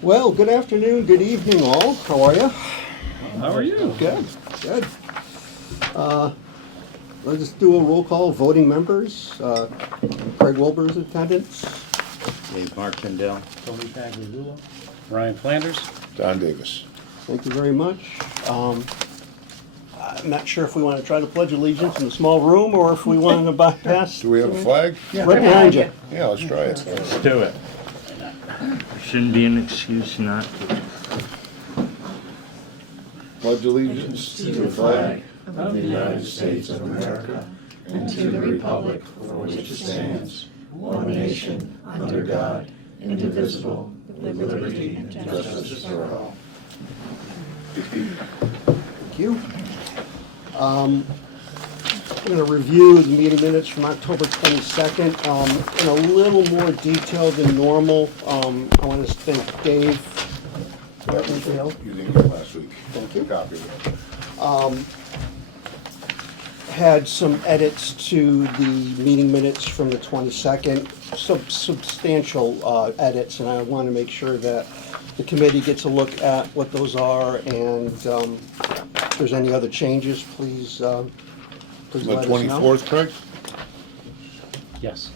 Well, good afternoon, good evening all. How are you? How are you? Good, good. Let's just do a roll call. Voting members. Craig Wilbur's attendance. Dave Martindale. Tony Pagliarulo. Ryan Flanders. Don Davis. Thank you very much. I'm not sure if we want to try to pledge allegiance in a small room or if we want to bypass. Do we have a flag? Right behind you. Yeah, let's try it. Let's do it. Shouldn't be an excuse not to. Pledge allegiance to the flag of the United States of America and to the republic for which it stands, one nation, under God, indivisible, with liberty and justice for all. Thank you. I'm going to review the meeting minutes from October 22nd in a little more detail than normal. I want to thank Dave. You didn't get last week. Thank you. Copy of it. Had some edits to the meeting minutes from the 22nd, substantial edits, and I want to make sure that the committee gets a look at what those are, and if there's any other changes, please The let us know. 24th, Craig? Yes.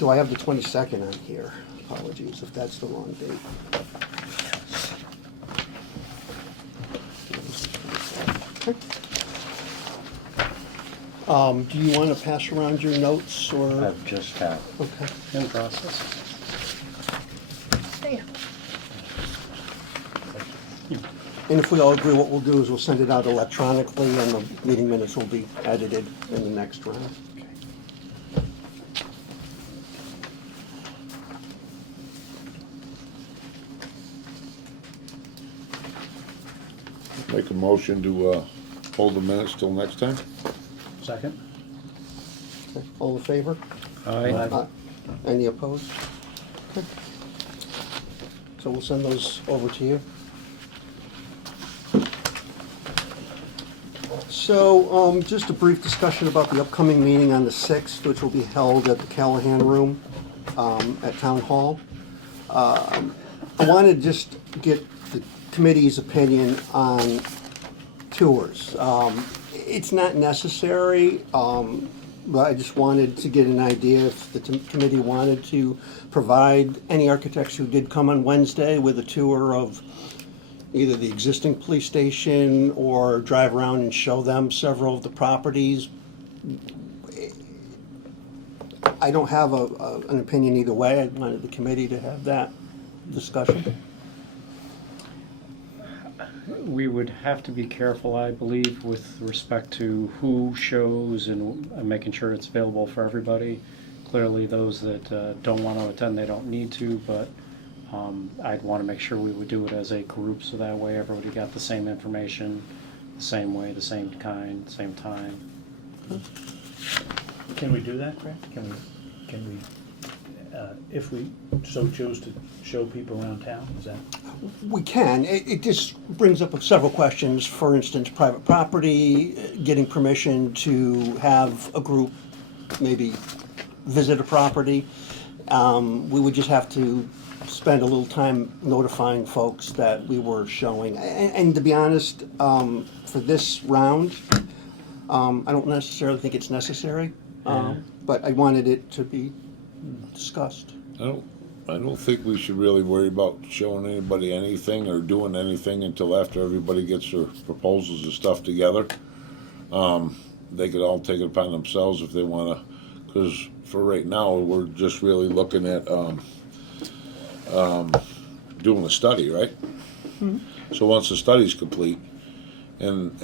Do I have the 22nd on here? Apologies if that's the wrong date. Okay. Do you want to pass around your notes, or? I've just had Okay. in process. And if we all agree, what we'll do is we'll send it out electronically, and the meeting minutes will be edited in the next round. Make a motion to hold the minutes till next time? Second. Okay. All in favor? Aye. Any opposed? Okay. So we'll send those over to you. So, just a brief discussion about the upcoming meeting on the 6th, which will be held at the Callahan Room at Town Hall. I wanted to just get the committee's opinion on tours. It's not necessary, but I just wanted to get an idea if the committee wanted to provide any architects who did come on Wednesday with a tour of either the existing police station or drive around and show them several of the properties. I don't have an opinion either way. I wanted the committee to have that discussion. We would have to be careful, I believe, with respect to who shows and making sure it's available for everybody. Clearly, those that don't want to attend, they don't need to, but I'd want to make sure we would do it as a group, so that way everybody got the same information, the same way, the same kind, same time. Can we do that, Grant? Can we, if we so choose to show people around town, is that? We can. It just brings up several questions. For instance, private property, getting permission to have a group maybe visit a property. We would just have to spend a little time notifying folks that we were showing. And to be honest, for this round, I don't necessarily think it's necessary, but I wanted it to be discussed. I don't think we should really worry about showing anybody anything or doing anything until after everybody gets their proposals and stuff together. They could all take it upon themselves if they want to, because for right now, we're just really looking at doing a study, right? Mm-hmm. So once the study's complete, and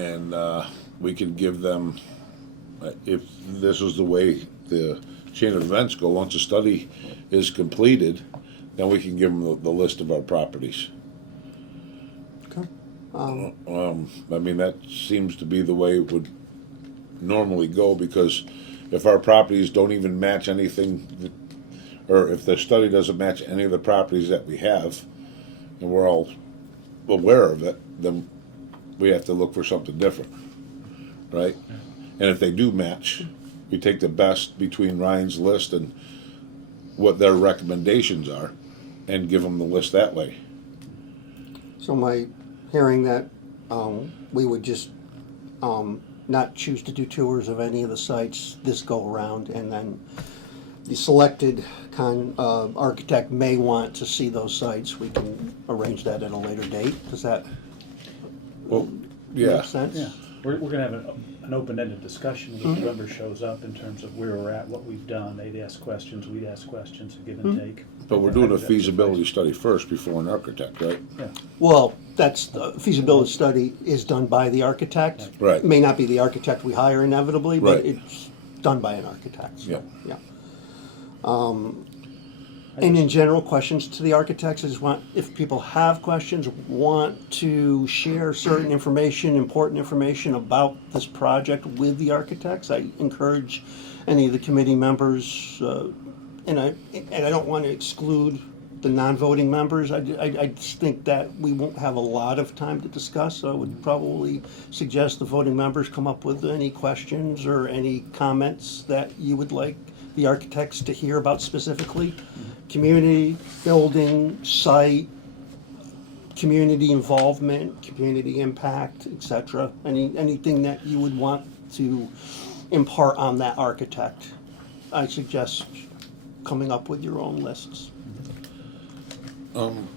we can give them, if this is the way the chain of events go, once the study is completed, then we can give them the list of our properties. Okay. I mean, that seems to be the way it would normally go, because if our properties don't even match anything, or if the study doesn't match any of the properties that we have, and we're all aware of it, then we have to look for something different, right? And if they do match, we take the best between Ryan's list and what their recommendations are, and give them the list that way. So my hearing that we would just not choose to do tours of any of the sites this go around, and then the selected architect may want to see those sites. We can arrange that at a later date. Does that Well, yeah. make sense? Yeah, we're gonna have an open-ended discussion with whoever shows up in terms of where we're at, what we've done. They'd ask questions, we'd ask questions, a give and take. But we're doing a feasibility study first before an architect, right? Yeah, Well, that's, the feasibility study is done by the architect. Right. It may not be the architect we hire inevitably, but Right. it's done by an architect. So, Yeah. Yeah. And in general, questions to the architects, I just want, if people have questions, want to share certain information, important information about this project with the architects, I encourage any of the committee members, and I don't want to exclude the non-voting members. I just think that we won't have a lot of time to discuss, so I would probably suggest the voting members come up with any questions or any comments that you would like the architects to hear about specifically. Community, building, site, community involvement, community impact, etc. Anything that you would want to impart on that architect. I suggest coming up with your own lists. I'm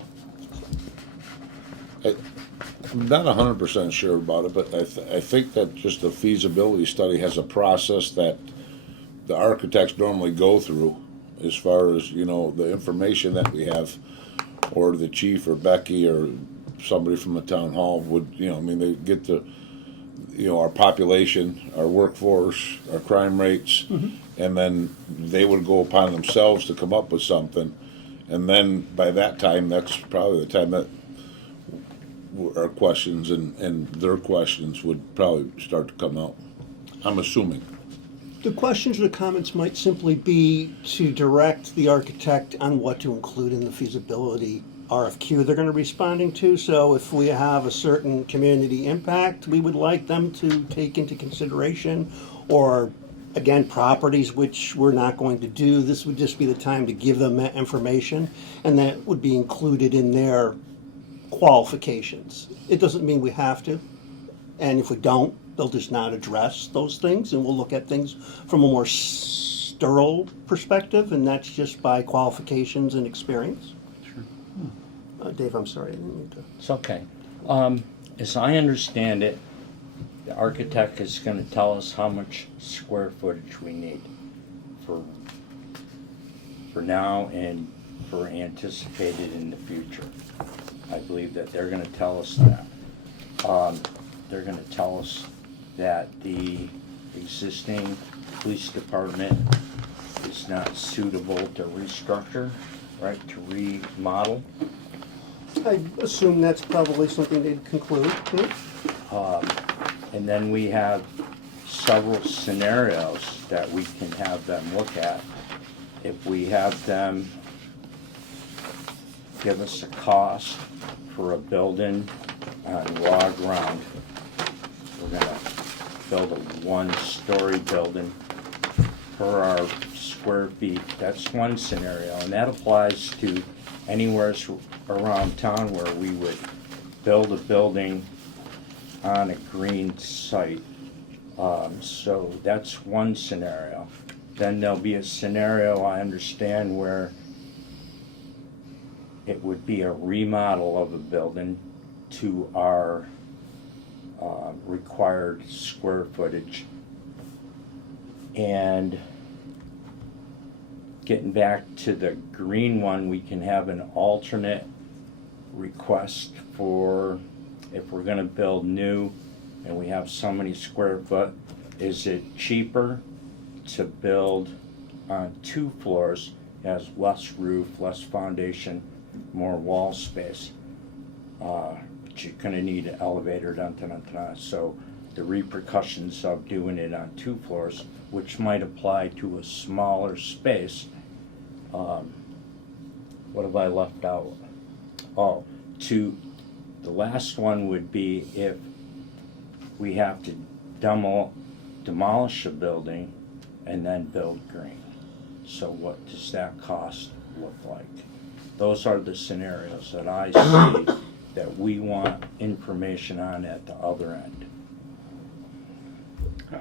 not 100% sure about it, but I think that just the feasibility study has a process that the architects normally go through as far as, you know, the information that we have, or the chief or Becky or somebody from the town hall would, you know, I mean, they get the, you know, our population, our workforce, our crime rates, and then they would go upon themselves to come up with something. And then by that time, that's probably the time that our questions and their questions would probably start to come out. I'm assuming. The questions or the comments might simply be to direct the architect on what to include in the feasibility RFQ they're going to be responding to. So if we have a certain community impact we would like them to take into consideration, or again, properties which we're not going to do, this would just be the time to give them that information, and that would be included in their qualifications. It doesn't mean we have to, and if we don't, they'll just not address those things, and we'll look at things from a more sterile perspective, and that's just by qualifications and experience. Sure. Dave, I'm sorry, I didn't mean to. It's okay. As I understand it, the architect is gonna tell us how much square footage we need for now and for anticipated in the future. I believe that they're gonna tell us that. They're gonna tell us that the existing police department is not suitable to restructure, right, to remodel. I assume that's probably something they'd conclude. And then we have several scenarios that we can have them look at. If we have them give us a cost for a building on raw ground, we're gonna build a one-story building per our square feet. That's one scenario, and that applies to anywhere around town where we would build a building on a green site. So that's one scenario. Then there'll be a scenario, I understand, where it would be a remodel of a building to our required square footage. And getting back to the green one, we can have an alternate request for, if we're gonna build new and we have so many square foot, is it cheaper to build on 2 floors, has less roof, less foundation, more wall space? But you're gonna need an elevator, so the repercussions of doing it on 2 floors, which might apply to a smaller space. What have I left out? Oh, the last one would be if we have to demolish a building and then build green. So what does that cost look like? Those are the scenarios that I see that we want information on at the other end?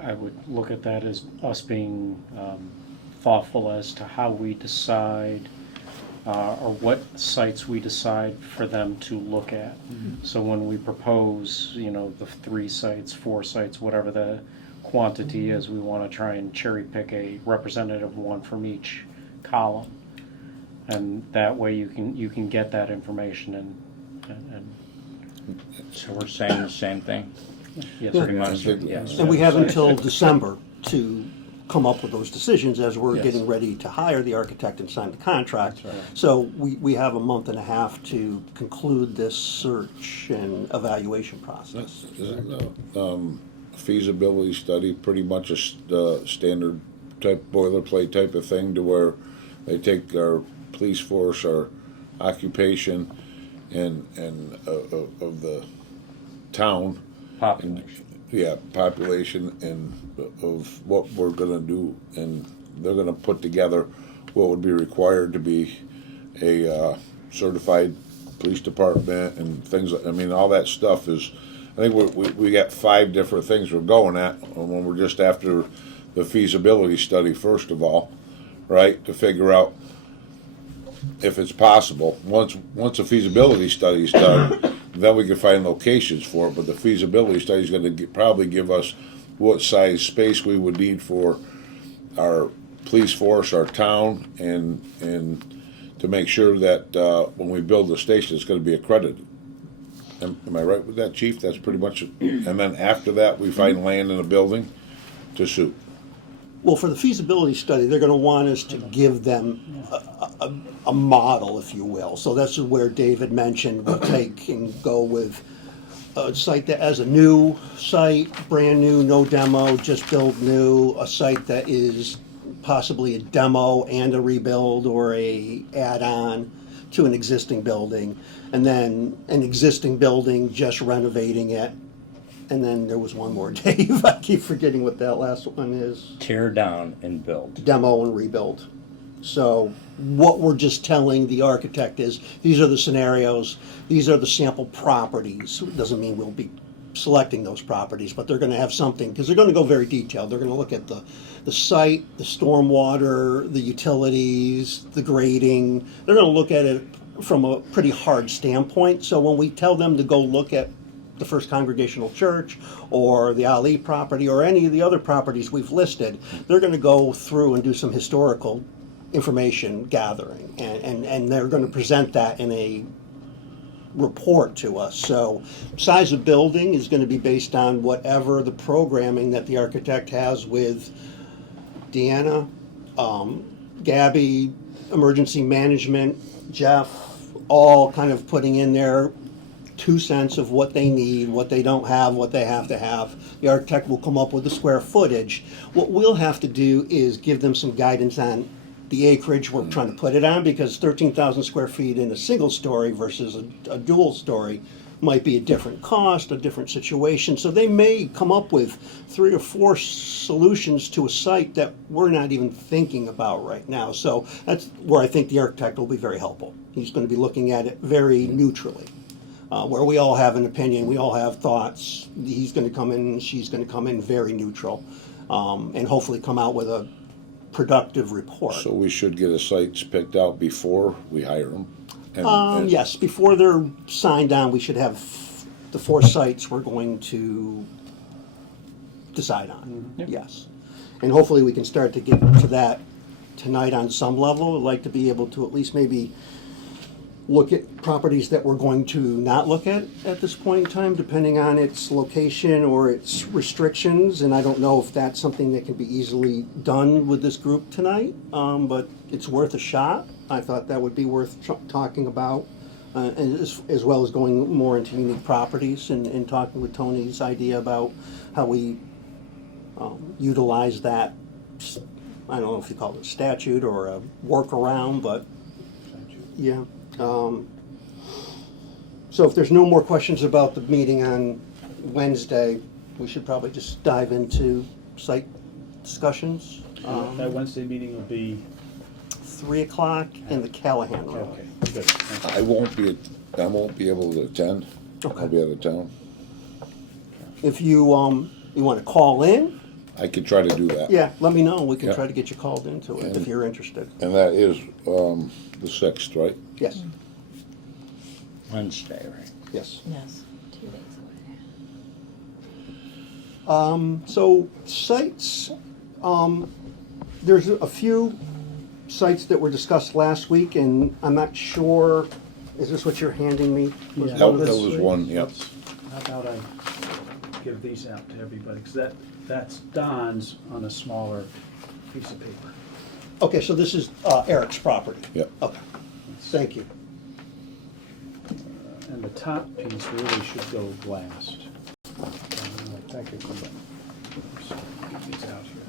I would look at that as us being thoughtful as to how we decide or what sites we decide for them to look at. So when we propose, the 3 sites, 4 sites, whatever the quantity is, we want to try and cherry pick a representative one from each column. And that way you can get that information and So we're saying the same thing? yes, Pretty I much, think- yes. And we have until December to come up with those decisions as we're Yes. getting ready to hire the architect and sign the contract. That's right. So we have a month and a half to conclude this search and evaluation process. Isn't the feasibility study pretty much a standard type boilerplate type of thing, to where they take our police force, our occupation, and of the town, Population. yeah, population, and of what we're gonna do, and they're gonna put together what would be required to be a certified police department and things. I mean, all that stuff is. I think we got 5 different things we're going at when we're just after the feasibility study first of all, right? To figure out if it's possible. Once a feasibility study is done, then we can find locations for it. But the feasibility study is going to probably give us what size space we would need for our police force, our town, and to make sure that when we build the station, it's going to be accredited. Am I right with that, Chief? That's pretty much it. And then after that, we find land in a building to suit. Well, for the feasibility study, they're going to want us to give them a model, if you will. So that's where David mentioned we'll take and go with a site that has a new site, brand new, no demo, just build new, a site that is possibly a demo and a rebuild or a add-on to an existing building, and then an existing building, just renovating it. And then there was one more, Dave. I keep forgetting what that last one is. Tear down and build. Demo and rebuild. So what we're just telling the architect is, these are the scenarios, these are the sample properties. It doesn't mean we'll be selecting those properties, but they're gonna have something, because they're gonna go very detailed. They're gonna look at the site, the stormwater, the utilities, the grading. They're gonna look at it from a pretty hard standpoint. So when we tell them to go look at the First Congregational Church or the Ali property or any of the other properties we've listed, they're going to go through and do some historical information gathering, and they're going to present that in a report to us. So size of building is going to be based on whatever the programming that the architect has with Deanna, Gabby, emergency management, Jeff, all kind of putting in their 2 cents of what they need, what they don't have, what they have to have. The architect will come up with the square footage. What we'll have to do is give them some guidance on the acreage we're trying to put it on, because 13,000 square feet in a single story versus a dual story might be a different cost, a different situation. So they may come up with 3 or 4 solutions to a site that we're not even thinking about right now. So that's where I think the architect will be very helpful. He's going to be looking at it very neutrally. Where we all have an opinion, we all have thoughts. He's going to come in, she's going to come in very neutral, and hopefully come out with a productive report. So we should get a sites picked out before we hire them. And Yes, before they're signed on, we should have the 4 sites we're going to decide on. Yep. Yes. And hopefully we can start to get to that tonight on some level. I'd like to be able to at least maybe look at properties that we're going to not look at this point in time, depending on its location or its restrictions. And I don't know if that's something that can be easily done with this group tonight, but it's worth a shot. I thought that would be worth talking about, as well as going more into unique properties and talking with Tony's idea about how we utilize that. I don't know if you call it a statute or a workaround, but yeah. So if there's no more questions about the meeting on Wednesday, we should probably just dive into site discussions. That Wednesday meeting will be, 3 o'clock in the Callahan room. okay, good. Thank you. I won't be I won't be able to attend. Okay. I'll be out of town. If you want to call in, I could try to do that. yeah, let me know. We can Yeah. try to get you called into it if And- you're interested. And that is the 6th, right? Yes, Wednesday, right? yes. Yes. 2 days away. So sites, there's a few sites that were discussed last week, and I'm not sure, is this what you're handing me? Was Yeah. That, one of that this- was one, yep. How about I give these out to everybody, because that's Don's on a smaller piece of paper. Okay, so this is Eric's property? Yep. Okay, thank you. And the top piece really should go last. Thank you for that. Get these out here.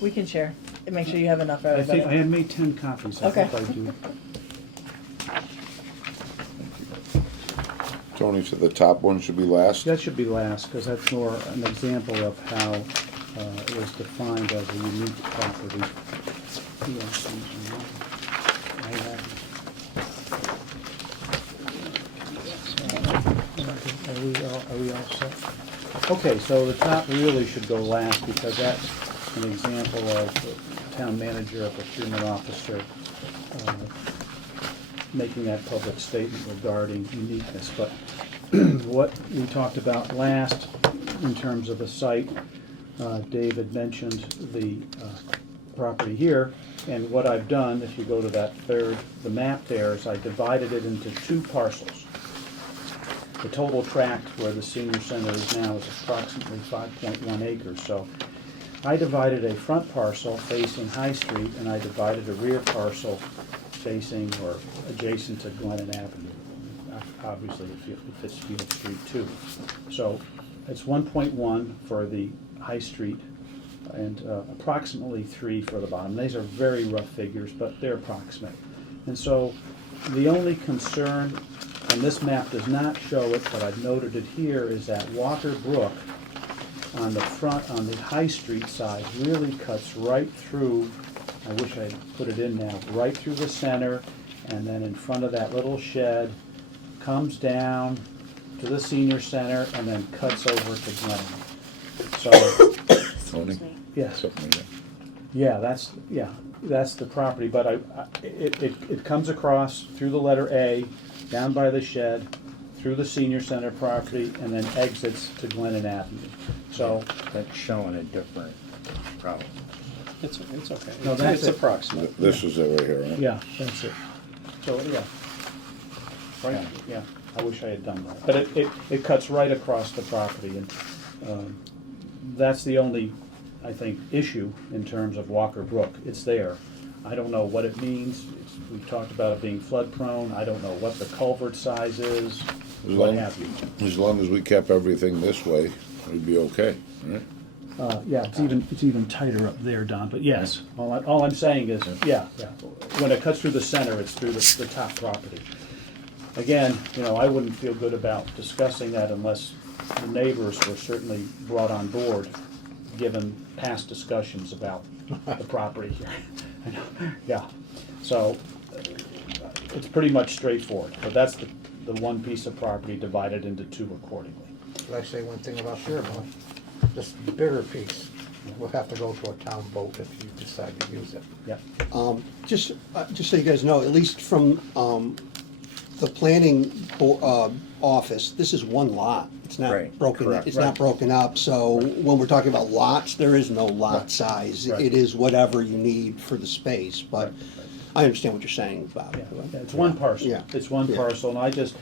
We can share and make sure you have enough for I think I everybody. had made 10 copies, I Okay. think I do. Tony said the top one should be last. That should be last, because that's more an example of how it was defined as a unique property. Are we all set? Okay, so the top really should go last, because that's an example of the town manager, a procurement officer, making that public statement regarding uniqueness. But what we talked about last in terms of the site, David mentioned the property here, and what I've done, if you go to that third, the map there, is I divided it into 2 parcels. The total tract where the senior center is now is approximately 5.1 acres, so I divided a front parcel facing High Street, and I divided a rear parcel facing or adjacent to Glennon Avenue. Obviously, it fits Field Street too. So it's 1.1 for the High Street and approximately 3 for the bottom. These are very rough figures, but they're approximate. And so the only concern, and this map does not show it, but I've noted it here, is that Walker Brook on the front, on the High Street side, really cuts right through, I wish I put it in now, right through the center, and then in front of that little shed, comes down to the senior center, and then cuts over to Glennon. So, Tony? yes, Something like that. yeah, that's the property, but it comes across through the letter A, down by the shed, through the senior center property, and then exits to Glennon Avenue. So, That's showing a different problem. It's okay. No, that's It's it. approximate. This is it right here, right? yeah, that's it. So, yeah. Right, yeah, I wish I had done that. But it cuts right across the property, and that's the only, I think, issue in terms of Walker Brook. It's there. I don't know what it means. We've talked about it being flood prone. I don't know what the culvert size is, what have you. As long as we kept everything this way, we'd be okay, right? Yeah, it's even tighter up there, Don, but yes, all I'm saying is, yeah. When it cuts through the center, it's through the top property. Again, I wouldn't feel good about discussing that unless the neighbors were certainly brought on board, given past discussions about the property here. Yeah, so it's pretty much straightforward, but that's the one piece of property divided into 2 accordingly. Could I say one thing about this bigger piece? Will have to go to a town vote if you decide to use it. Yeah. Just so you guys know, at least from the planning office, this is one lot. It's not Right, broken. correct. It's not broken up. So when we're talking about lots, there is no lot size. Right. It is whatever you need for the space. But I understand what you're saying about it. Yeah, it's one parcel. Yeah. It's one Yeah. parcel, and I just,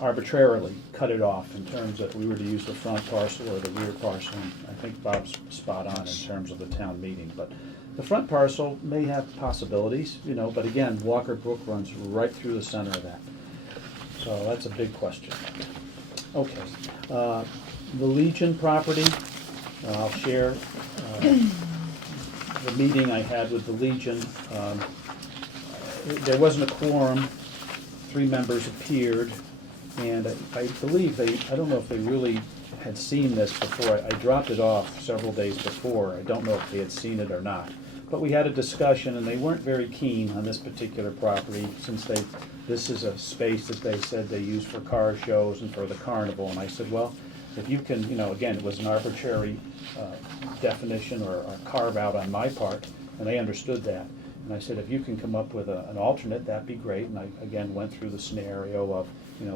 arbitrarily cut it off in terms of we were to use the front parcel or the rear parcel. And I think Bob's spot on in terms of the town meeting, but the front parcel may have possibilities, but again, Walker Brook runs right through the center of that. So that's a big question. Okay. The Legion property, I'll share the meeting I had with the Legion. There wasn't a quorum. 3 members appeared, and I believe I don't know if they really had seen this before. I dropped it off several days before. I don't know if they had seen it or not. But we had a discussion, and they weren't very keen on this particular property, since this is a space that they said they use for car shows and for the carnival. And I said, well, if you can, again, it was an arbitrary definition or a carve out on my part, and they understood that. And I said, if you can come up with an alternate, that'd be great. And I, again, went through the scenario of,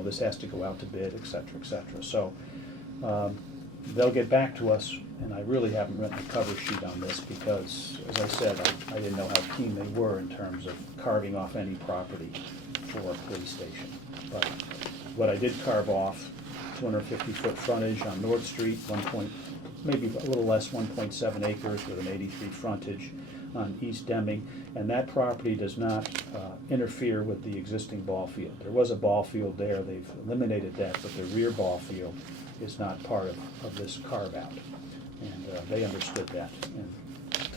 this has to go out to bid, et cetera, et cetera. So they'll get back to us, and I really haven't written a cover sheet on this because, as I said, I didn't know how keen they were in terms of carving off any property for a police station. But what I did carve off, 250-foot frontage on North Street, maybe a little less, 1.7 acres with an 83 frontage on East Deming, and that property does not interfere with the existing ball field. There was a ball field there, they've eliminated that, but the rear ball field is not part of this carve-out. And they understood that, and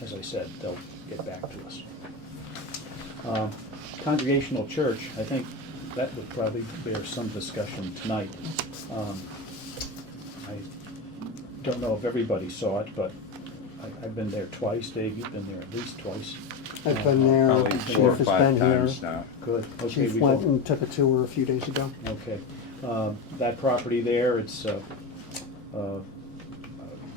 as I said, they'll get back to us. Congregational church, I think that would probably bear some discussion tonight. I don't know if everybody saw it, but I've been there twice. Dave, you've been there at least twice. I've been there, Probably Chief 4 or has 5 been here. times now. Good. Okay, Chief we went both- and took a tour a few days ago. Okay. That property there, it's,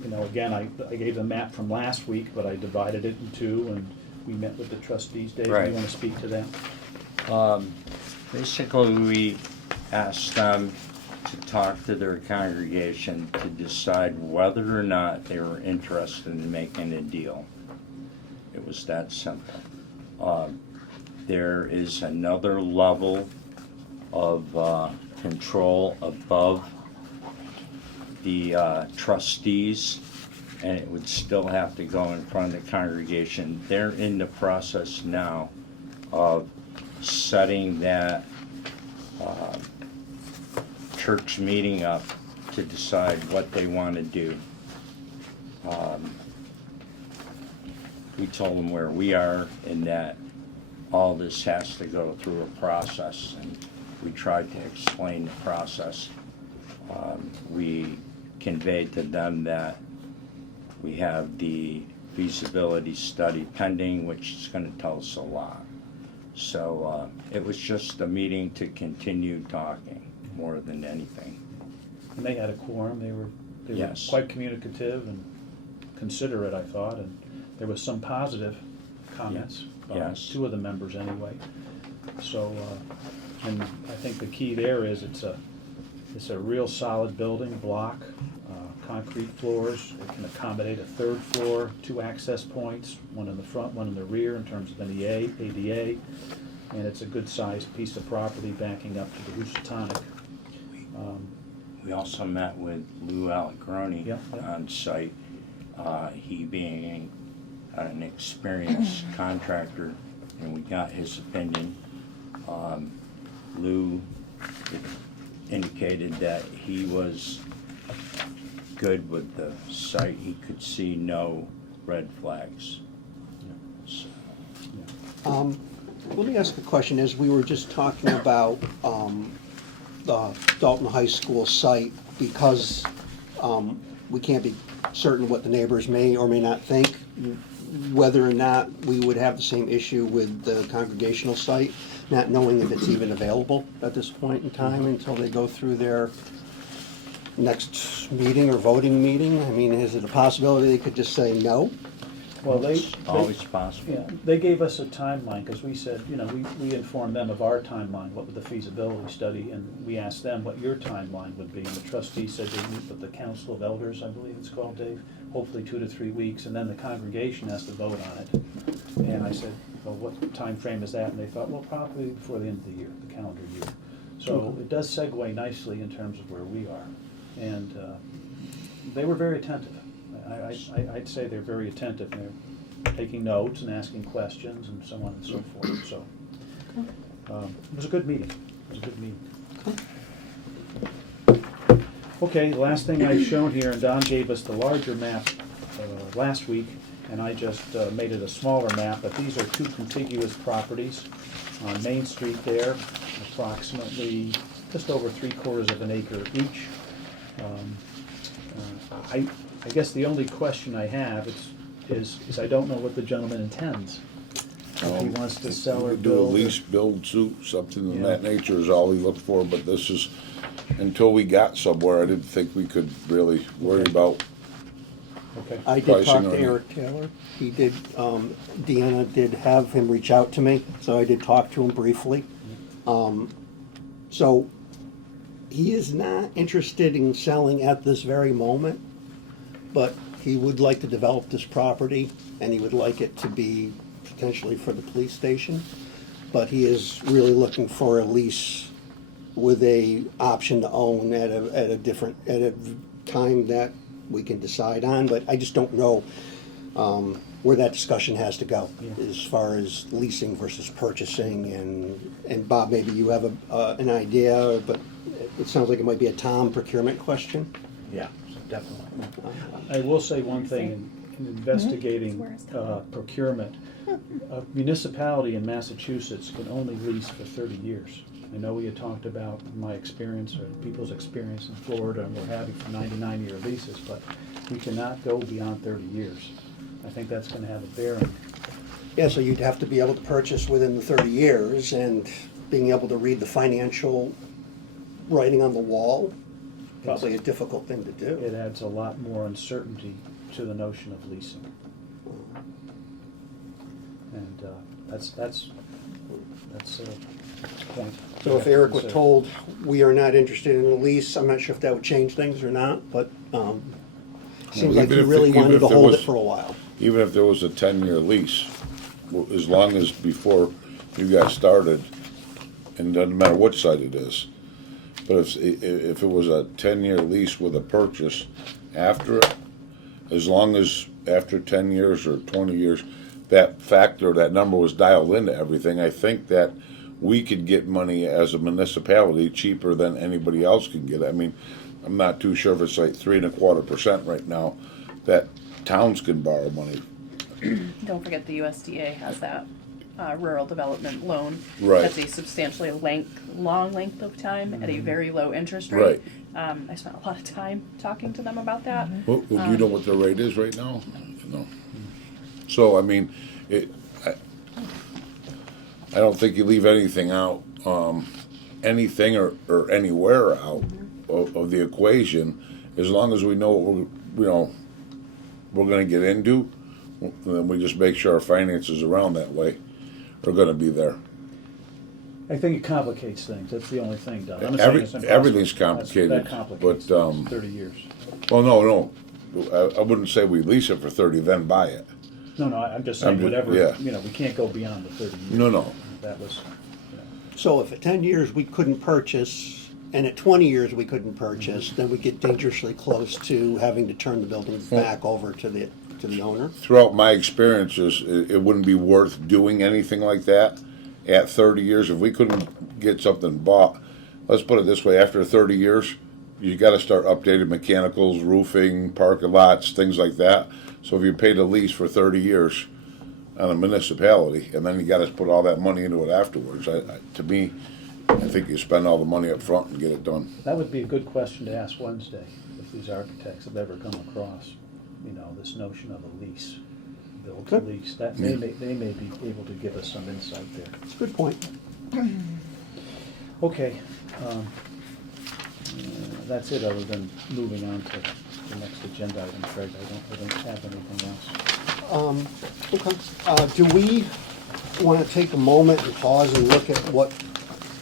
again, I gave the map from last week, but I divided it in two, and we met with the trustees. Dave, do Right. you want to speak to that? Basically, we asked them to talk to their congregation to decide whether or not they were interested in making a deal. It was that simple. There is another level of control above the trustees, and it would still have to go in front of the congregation. They're in the process now of setting that church meeting up to decide what they want to do. We told them where we are and that all this has to go through a process, and we tried to explain the process. We conveyed to them that we have the feasibility study pending, which is going to tell us a lot. So it was just a meeting to continue talking more than anything. And they had a quorum. They were Yes. quite communicative and considerate, I thought, and there was some positive comments. Yes. 2 of the members anyway. So, and I think the key there is it's a real solid building block, concrete floors. It can accommodate a 3rd floor, 2 access points, one in the front, one in the rear in terms of any ADA, and it's a good sized piece of property backing up to the Housatonic. We also met with Lou Alacroni Yeah. on site. He being an experienced contractor, and we got his opinion. Lou indicated that he was good with the site. He could see no red flags. So, Let me ask a question, as we were just talking about the Dalton High School site, because we can't be certain what the neighbors may or may not think, whether or not we would have the same issue with the congregational site, not knowing if it's even available at this point in time until they go through their next meeting or voting meeting. I mean, is it a possibility they could just say no? Well, it's always possible. Yeah, they gave us a timeline, because we said, we informed them of our timeline, what was the feasibility study, and we asked them what your timeline would be, and the trustees said they meet with the Council of Elders, I believe it's called, Dave, hopefully 2 to 3 weeks, and then the congregation has to vote on it. And I said, well, what time frame is that? And they thought, well, probably before the end of the year, the calendar year. So it does segue nicely in terms of where we are. And they were very attentive. I'd say they're very attentive. They're taking notes and asking questions and so on and so forth. So it was a good meeting. It was a good meeting. Okay, the last thing I've shown here, and Don gave us the larger map last week, and I just made it a smaller map, but these are 2 contiguous properties on Main Street there, approximately just over 3/4 of an acre each. I guess the only question I have, it's is I don't know what the gentleman intends. If he wants to sell or Do a build. lease, build, suit, something of Yeah. that nature is all he looked for, but this is, until we got somewhere, I didn't think we could really worry about. Okay. I did Pricing talk on to it. Eric Taylor. He did, Deanna did have him reach out to me, so I did talk to him briefly. So he is not interested in selling at this very moment, but he would like to develop this property, and he would like it to be potentially for the police station. But he is really looking for a lease with a option to own at a time that we can decide on, but I just don't know where that discussion has to go as far as leasing versus purchasing, and Bob, maybe you have an idea, but it sounds like it might be a Tom procurement question. Yeah, definitely. I will say one thing, in investigating procurement, a municipality in Massachusetts can only lease for 30 years. I know we had talked about my experience or people's experience in Florida, and we're having for 99-year leases, but we cannot go beyond 30 years. I think that's gonna have a bearing. Yeah, so you'd have to be able to purchase within the 30 years, and being able to read the financial writing on the wall, probably a difficult thing to do. It adds a lot more uncertainty to the notion of leasing. And that's a point. So if Eric were told, we are not interested in a lease, I'm not sure if that would change things or not, but seems like Even he if- really even wanted if to there hold was- it for a while. Even if there was a 10-year lease, as long as before you guys started, and doesn't matter what site it is, but if it was a 10-year lease with a purchase after it, as long as after 10 years or 20 years, that factor, that number was dialed into everything, I think that we could get money as a municipality cheaper than anybody else can get. I mean, I'm not too sure if it's like 3.25% right now, that towns can borrow money. Don't forget the USDA has that rural development loan. Right. That's a substantially long length of time at a very low interest rate. I spent a lot of time talking to them about that. Well, do you know what the rate is right now? No. So, I mean, I don't think you leave anything out, anything or anywhere out of the equation, as long as we know what we're gonna get into, then we just make sure our finances around that way are gonna be there. I think it complicates things, that's the only thing, Doug. I'm not saying it's impossible. Everything's complicated, That complicates but, things, 30 years. Well, no, I wouldn't say we lease it for 30, then buy it. No, I'm just saying, I'm just- whatever, yeah. we can't go beyond the 30 years. No. That was, So if at 10 years we couldn't purchase, and at 20 years we couldn't purchase, then we get dangerously close to having to turn the building back over to the owner. Throughout my experiences, it wouldn't be worth doing anything like that at 30 years. If we couldn't get something bought, let's put it this way, after 30 years, you gotta start updating mechanicals, roofing, parking lots, things like that. So if you paid a lease for 30 years on a municipality, and then you gotta put all that money into it afterwards, to me, I think you spend all the money up front and get it done. that would be a good question to ask Wednesday, if these architects have ever come across, this notion of a lease, build to Okay. lease. That they may be able to give us some insight there. That's a good point. Okay, that's it, other than moving on to the next agenda item, Craig. I don't have anything else. Okay. Do we want to take a moment and pause and look at what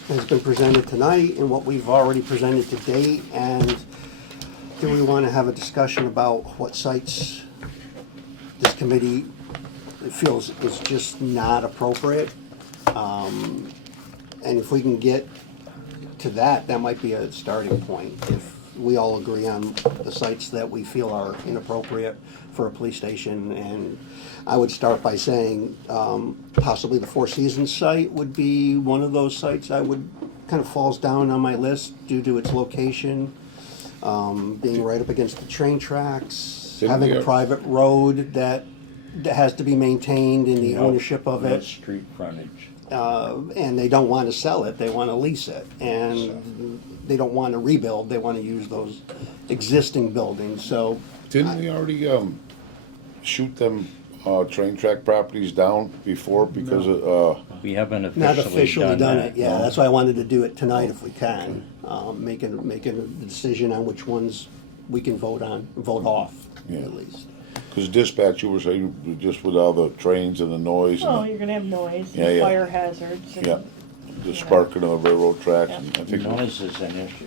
has been presented tonight and what we've already presented to date? And do we want to have a discussion about what sites this committee feels is just not appropriate? And if we can get to that, that might be a starting point. If we all agree on the sites that we feel are inappropriate for a police station, and I would start by saying possibly the Four Seasons site would be one of those sites I would kind of falls down on my list due to its location, being right up against the train tracks, Didn't having we a have- private road that has to be maintained in the ownership of No it. street frontage. And they don't want to sell it, they want to lease it. And they don't want to rebuild, they want to use those existing buildings, so. Didn't we already, shoot them train track properties down before because We haven't Not officially officially done that. it, yeah, that's why I wanted to do it tonight if we can. Making a decision on which ones we can vote off, Yeah. at least. because dispatch, you were saying just with all the trains and the noise Well, and you're gonna have noise Yeah, and yeah. fire hazards and. Yeah. the sparking of the railroad tracks. And I think Noise is an issue.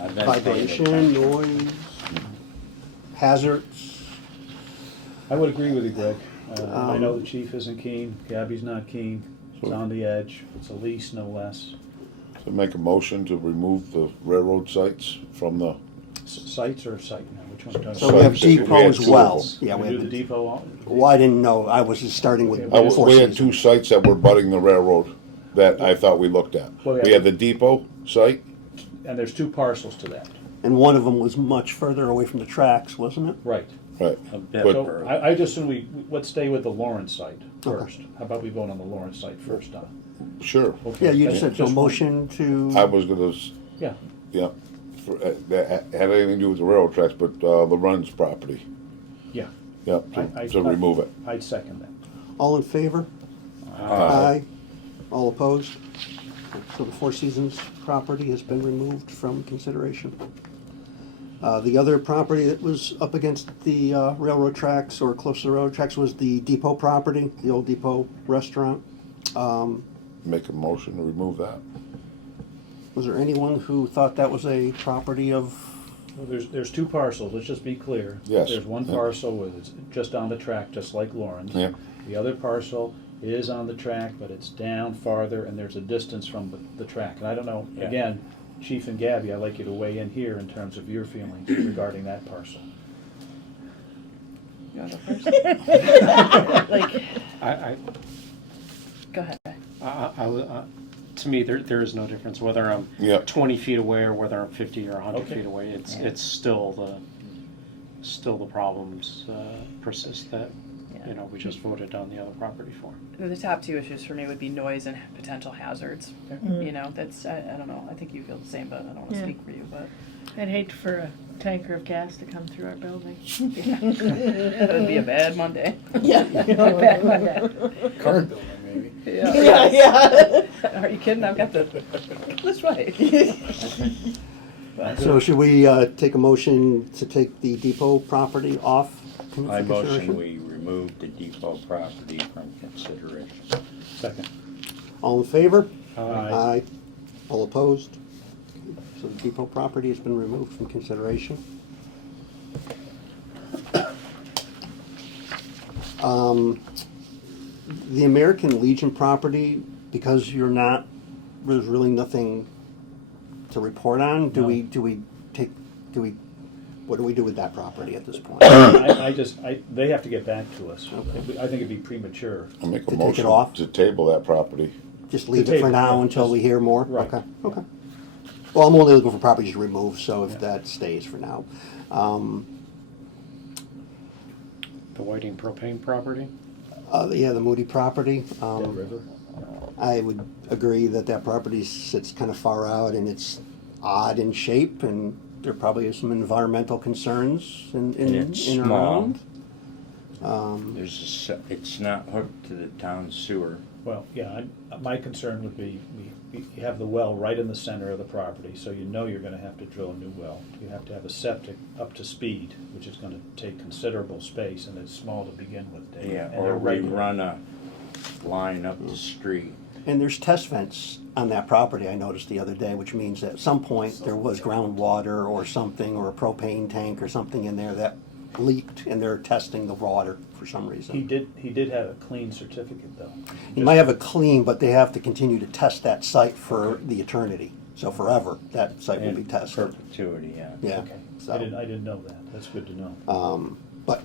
I've been paying Vibration, attention. noise, hazards. I would agree with you, Greg. I know the chief isn't keen, Gabby's not keen, it's on the edge, it's a lease, no less. so make a motion to remove the railroad sites from the. Sites or site now, which one's So we have Sites, we depot had as two. well. Yeah, We we do the have, depot all? well, I didn't know, I was just starting with Okay, Four We had two Seasons. sites that were butting the railroad that I thought we looked at. Well, yeah. We had the depot site. And there's two parcels to that. And one of them was much further away from the tracks, wasn't it? Right. Right. A bit But- So further. I just assume let's stay with the Lawrence site Okay. first. How about we vote on the Lawrence site first, Don? Sure. Okay. Yeah, you just said, so one. motion to. I was gonna, Yeah, yeah, that had anything to do with the railroad tracks, but the Runs property. yeah, Yeah, I- to remove it. I'd second that. All in favor? Aye. All opposed? So the Four Seasons property has been removed from consideration. The other property that was up against the railroad tracks or close to the railroad tracks was the depot property, the old depot restaurant. Make a motion to remove that. Was there anyone who thought that was a property of, Well, there's two parcels, let's just be clear. Yes. There's one Yeah. parcel with, it's just on the track, just like Lawrence. Yeah. The other parcel is on the track, but it's down farther and there's a distance from the track. And I don't know, Yeah. again, Chief and Gabby, I'd like you to weigh in here in terms of your feelings regarding that parcel. You wanna go first? Like, I, go ahead. to me, there is no difference whether I'm Yeah. 20 feet away or whether I'm 50 or 100 Okay. feet away. It's still the problems persist that, Yeah. we just voted on the other property for. The top two issues for me would be noise and potential hazards. You know, that's, I don't know, I think you feel the same, but I don't wanna Yeah. speak for you, but I'd hate for a tanker of gas to come through our building. it would be a bad Monday. Yeah. Bad Monday. Current building, maybe. Yeah, yeah. Are you kidding? I've got the, that's right. so should we take a motion to take the depot property off? I motion consideration? we remove the depot property from consideration. Second. All in favor? Aye. All opposed? So the depot property has been removed from consideration. The American Legion property, because there's really nothing to report on, No. what do we do with that property at this point? They have to get back to us. Okay. I think it'd be premature. I'll make a To take it motion off? to table that property. Just leave The it for table, now yeah, until just- we hear more? Right. Okay, okay. Well, I'm only looking for properties to remove, so if that stays for now. The Whiting propane property? Yeah, the Moody property. Dead River. I would agree that that property sits kind of far out and it's odd in shape and there probably is some environmental concerns in And it's and small. around. It's not hooked to the town sewer. Well, yeah, my concern would be, you have the well right in the center of the property, so you know you're gonna have to drill a new well. You have to have a septic up to speed, which is gonna take considerable space, and it's small to begin with, Dave. Yeah, And or they're we regular. run a line up the street. And there's test vents on that property I noticed the other day, which means that at some point there was groundwater or something or a propane tank or something in there that leaked and they're testing the water for some reason. He did have a clean certificate, though. You might have a clean, but they have to continue to test that site for the eternity. So forever, that site will be In tested. perpetuity, yeah. Yeah. Okay, So, I didn't know that, that's good to know. but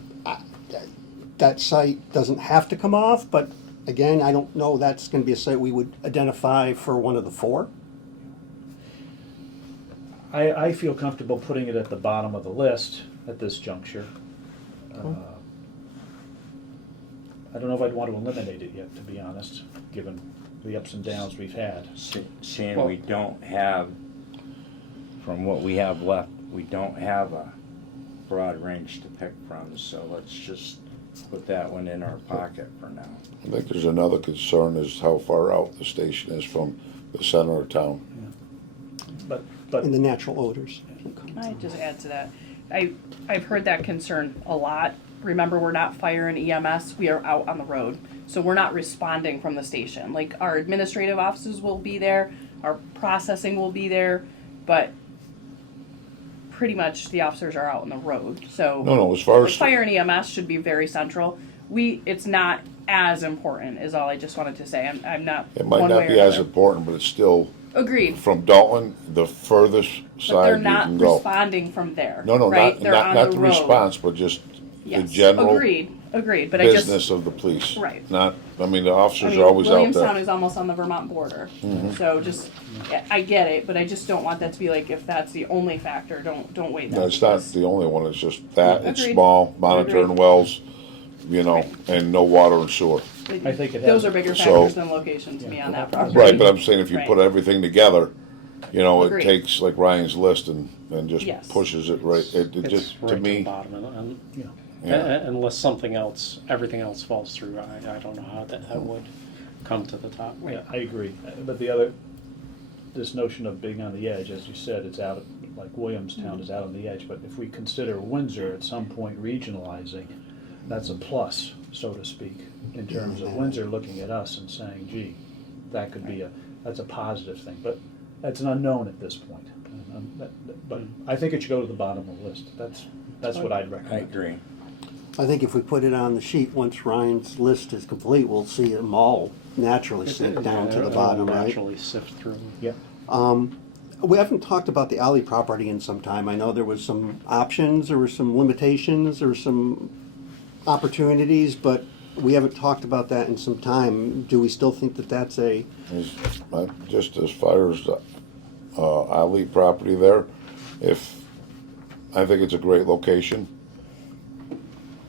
that site doesn't have to come off, but again, I don't know that's gonna be a site we would identify for one of the four. I feel comfortable putting it at the bottom of the list at this juncture. I don't know if I'd want to eliminate it yet, to be honest, given the ups and downs we've had. Seeing we don't have, from what we have left, we don't have a broad range to pick from, so let's just put that one in our pocket for now. I think there's another concern is how far out the station is from the center of town. But And the natural odors. Can I just add to that? I've heard that concern a lot. Remember, we're not fire and EMS, we are out on the road. So we're not responding from the station. Like, our administrative offices will be there, our processing will be there, but pretty much the officers are out on the road, so. No, as far as, Fire and EMS should be very central. It's not as important, is all I just wanted to say. I'm not it might one not way be or as another. important, but it's still, Agreed, from Dalton, the furthest but side they're you not can go. responding from there, No, right? not, They're not, on not the road. response, but just the Yes. general Agreed, but I just. business of the police. Right. Not, I mean, the I officers mean, are always out Williamstown there. Mm-hmm. is almost on the Vermont border, so just, I get it, but I just don't want that to be like, if that's the only factor, don't wait that. No, it's not the only one, it's just that, it's Agreed. small, monitoring Agreed. wells, you know, Right. and no water and sewer. I think it Those has- are bigger So- factors than location to me on that property. Right, but I'm saying if you Right. put everything together, you know, it Agreed. takes like Ryan's list and just Yes. pushes it right, it It's just, right to the me, bottom, and yeah. unless something else, everything else falls through, I don't know how that would come to the top. Yeah, I agree. But the other, this notion of being on the edge, as you said, it's out, like Williamstown is out on the edge, but if we consider Windsor at some point regionalizing, that's a plus, so to speak, in terms of Windsor looking at us and saying, gee, that could be that's a positive thing, but that's an unknown at this point. But I think it should go to the bottom of the list. That's what I'd I recommend. agree. I think if we put it on the sheet, once Ryan's list is complete, we'll see them all naturally sink down to the It'll bottom, right? Naturally sift through. Yeah. We haven't talked about the alley property in some time. I know there was some options, there were some limitations, there were some opportunities, but we haven't talked about that in some time. Do we still think that that's a, Just as far as the alley property there, I think it's a great location.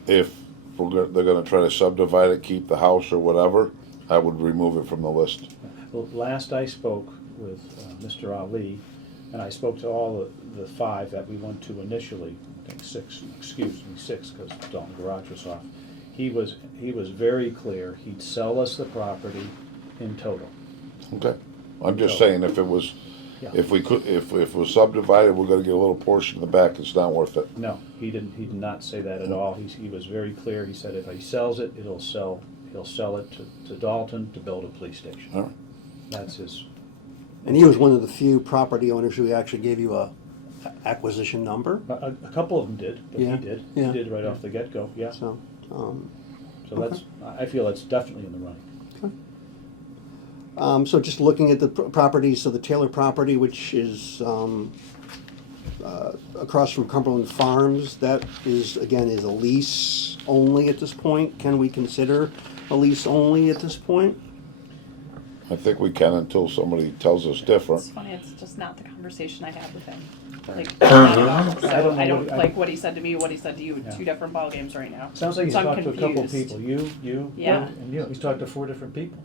If they're gonna try to subdivide it, keep the house or whatever, I would remove it from the list. Well, last I spoke with Mr. Ali, and I spoke to all the five that we went to initially, I think six, because Dalton Garage was off. He was very clear, he'd sell us the property in total. Okay, I'm just saying if it was, Yeah. if it was subdivided, we're gonna get a little portion in the back, it's not worth it. No, he did not say that at all. He was very clear. He said if he sells it, he'll sell it to Dalton to build a police station. All right. That's his, and he was one of the few property owners who actually gave you a acquisition number, a couple of them did, but Yeah, he did. yeah. He did right off the get-go, yeah. so. So that's, I feel that's definitely in the running. So just looking at the properties, so the Taylor property, which is across from Cumberland Farms, that is a lease only at this point. Can we consider a lease only at this point? I think we can until somebody tells us different. It's funny, it's just not the conversation I had with him. Right. Like, not at all. So I don't know I don't, what- like what he said to me, what he said to you, Yeah. two different ballgames right now. Sounds like he's So I'm talked to a couple of confused. people, you, Yeah. and you. He's talked to 4 different people.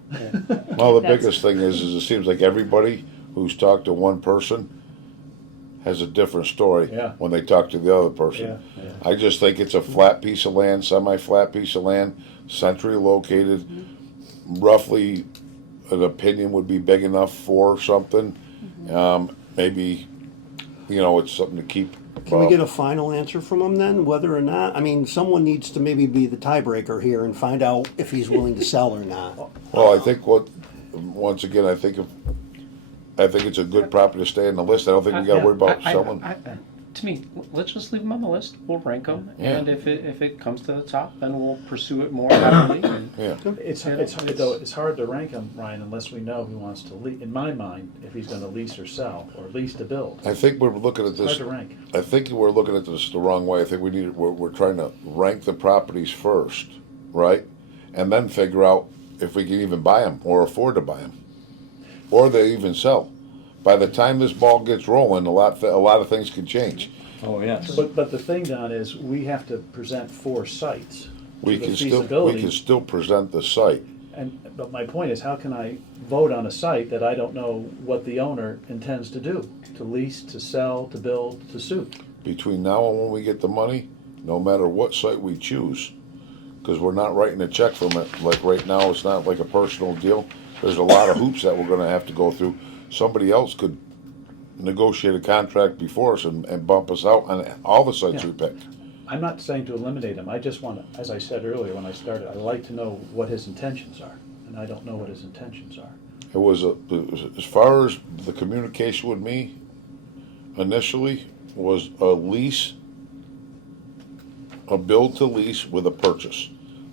Well, the That's- biggest thing is it seems like everybody who's talked to one person has a different story Yeah. when they talk to the other person. Yeah, yeah. I just think it's a flat piece of land, semi-flat piece of land, centrally located. Roughly, an opinion would be big enough for something. Maybe, it's something to keep. Can we get a final answer from him then, whether or not, I mean, someone needs to maybe be the tiebreaker here and find out if he's willing to sell or not. Well, I think once again, I think it's a good property to stay on the list. I don't think we gotta worry about selling. To me, let's just leave them on the list. We'll rank them, Yeah. and if it comes to the top, then we'll pursue it more heavily. And Yeah. It's hard to rank him, Ryan, unless we know who wants to lease, in my mind, if he's gonna lease or sell, or lease to build. I think we're looking at It's hard this. to rank. I think we're looking at this the wrong way. I think we're trying to rank the properties first, right? And then figure out if we can even buy them or afford to buy them, or they even sell. By the time this ball gets rolling, a lot of things can change. Oh, yes. But the thing, Don, is we have to present 4 sites. We to the can feasibility. still present the site. But my point is, how can I vote on a site that I don't know what the owner intends to do? To lease, to sell, to build, to suit? Between now and when we get the money, no matter what site we choose, Because we're not writing a check from it, like right now, it's not like a personal deal. There's a lot of hoops that we're gonna have to go through. Somebody else could negotiate a contract before us and bump us out on all the sites Yeah. we picked. I'm not saying to eliminate him, I just want to, as I said earlier when I started, I'd like to know what his intentions are, and I don't know what his intentions are. It was, as far as the communication with me initially, was a lease, a build to lease with a purchase.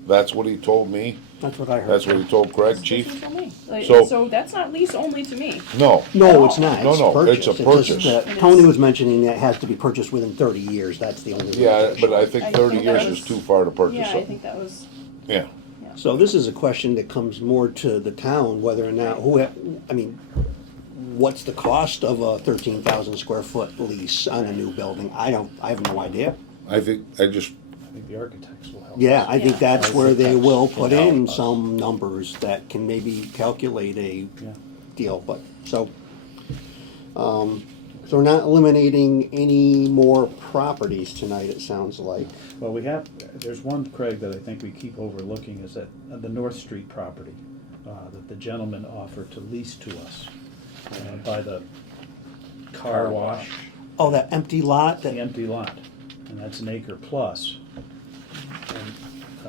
That's what he told me. That's what I heard. That's what he told Craig, That's what chief. he told me. Like, So- so that's not lease only to me. No, No, it's not. No, It's no, purchase. it's a just purchase. that Tony was mentioning that it has to be purchased within 30 years. That's the only yeah, limitation. but I think I 30 think that years was- is too far to purchase Yeah, I something. think that was, Yeah, So this is a question that comes more to the town, whether or not, I mean, what's the cost of a 13,000 square foot lease on a new building? I have no idea. I think, I think the architects will help. Yeah, us. I think Yeah. that's where they will put in help us. some numbers that can maybe calculate a Yeah. deal, but, so we're not eliminating any more properties tonight, it sounds like. Well, there's one, Craig, that I think we keep overlooking, is that the North Street property that the gentleman offered to lease to us by the car wash, Oh, that empty lot the that, empty lot, and that's an acre plus.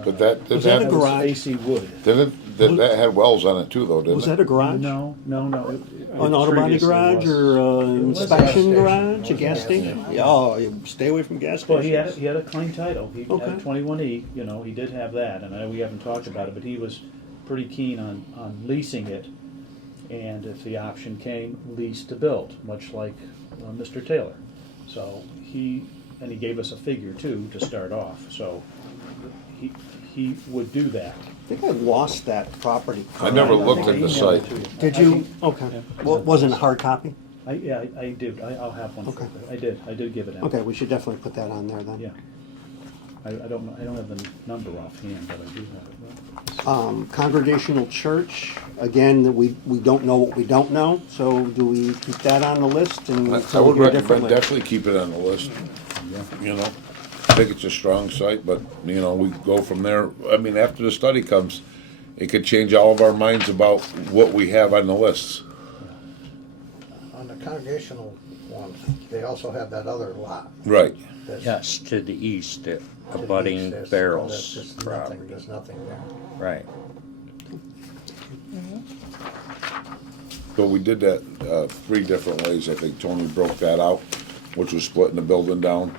but that, Was that a That was garage? AC Wood. that had wells on it too, though, didn't it? was that a garage? No. An auto body Previously garage was. or an was a inspection gas garage, a station. gas station? Yeah, oh, you stay away from gas Well, stations. he had a claim title. He Okay. had 21E, he did have that, and I know we haven't talked about it, but he was pretty keen on leasing it. And if the option came, lease to build, much like Mr. Taylor. So he gave us a figure too to start off, so he would do that. I think I lost that property. I never looked at the Emailed site. it to you. Did I you? can- Okay. Yeah. Well, wasn't a hard copy? I did, I'll have one. Okay. I did give it out. Okay, we should definitely put that on there then. Yeah. I don't know, I don't have the number offhand, but I do have it. Congregational church, again, that we don't know what we don't know, so do we keep that on the list and I so would hear recommend differently? definitely keep it on the list, you know. I think it's a strong site, but, we go from there. I mean, after the study comes, it could change all of our minds about what we have on the lists. On the congregational ones, they also have that other lot. Right. that's Yes, to the east, to the abutting east. That's Barrels just nothing, property. there's nothing there. Right. But we did that 3 different ways. I think Tony broke that out, which was splitting the building down.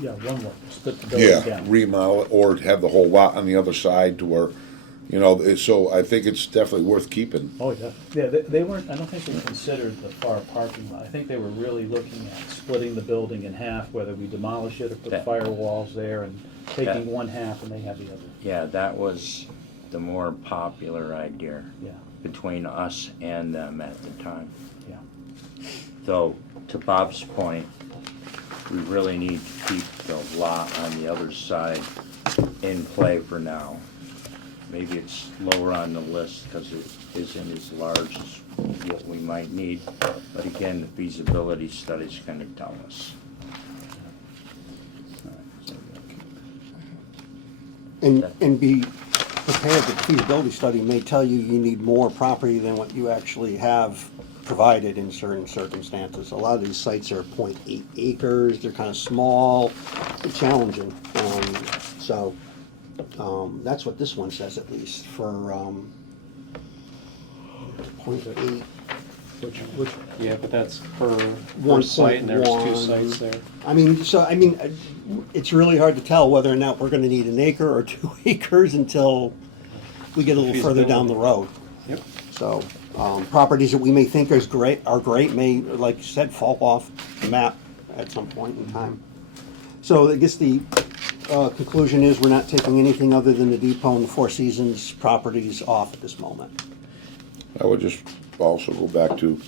Yeah, one more, split the building Yeah, down. remodel it, or have the whole lot on the other side to where, so I think it's definitely worth keeping. Oh, yeah. Yeah, they weren't, I don't think they considered the far parking lot. I think they were really looking at splitting the building in half, whether we demolish it or put That- firewalls there and taking That- one half and they have the other. Yeah, that was the more popular idea Yeah, between us and them at the time. yeah. Though, to Bob's point, we really need to keep the lot on the other side in play for now. Maybe it's lower on the list because it isn't as large as what we might need. But again, the feasibility study's gonna tell us. And be prepared that the feasibility study may tell you you need more property than what you actually have provided in certain circumstances. A lot of these sites are 0.8 acres, they're kind of small, they're challenging. That's what this one says at least, for 0.8. Which, Yeah, but that's per 1.1. site, and there's 2 sites there. It's really hard to tell whether or not we're gonna need an acre or 2 acres until we get a little further down the road. Yep. So, properties that we may think are great may, like you said, fall off the map at some point in time. So I guess the conclusion is we're not taking anything other than the Depot and the Four Seasons properties off at this moment. I would just also go back to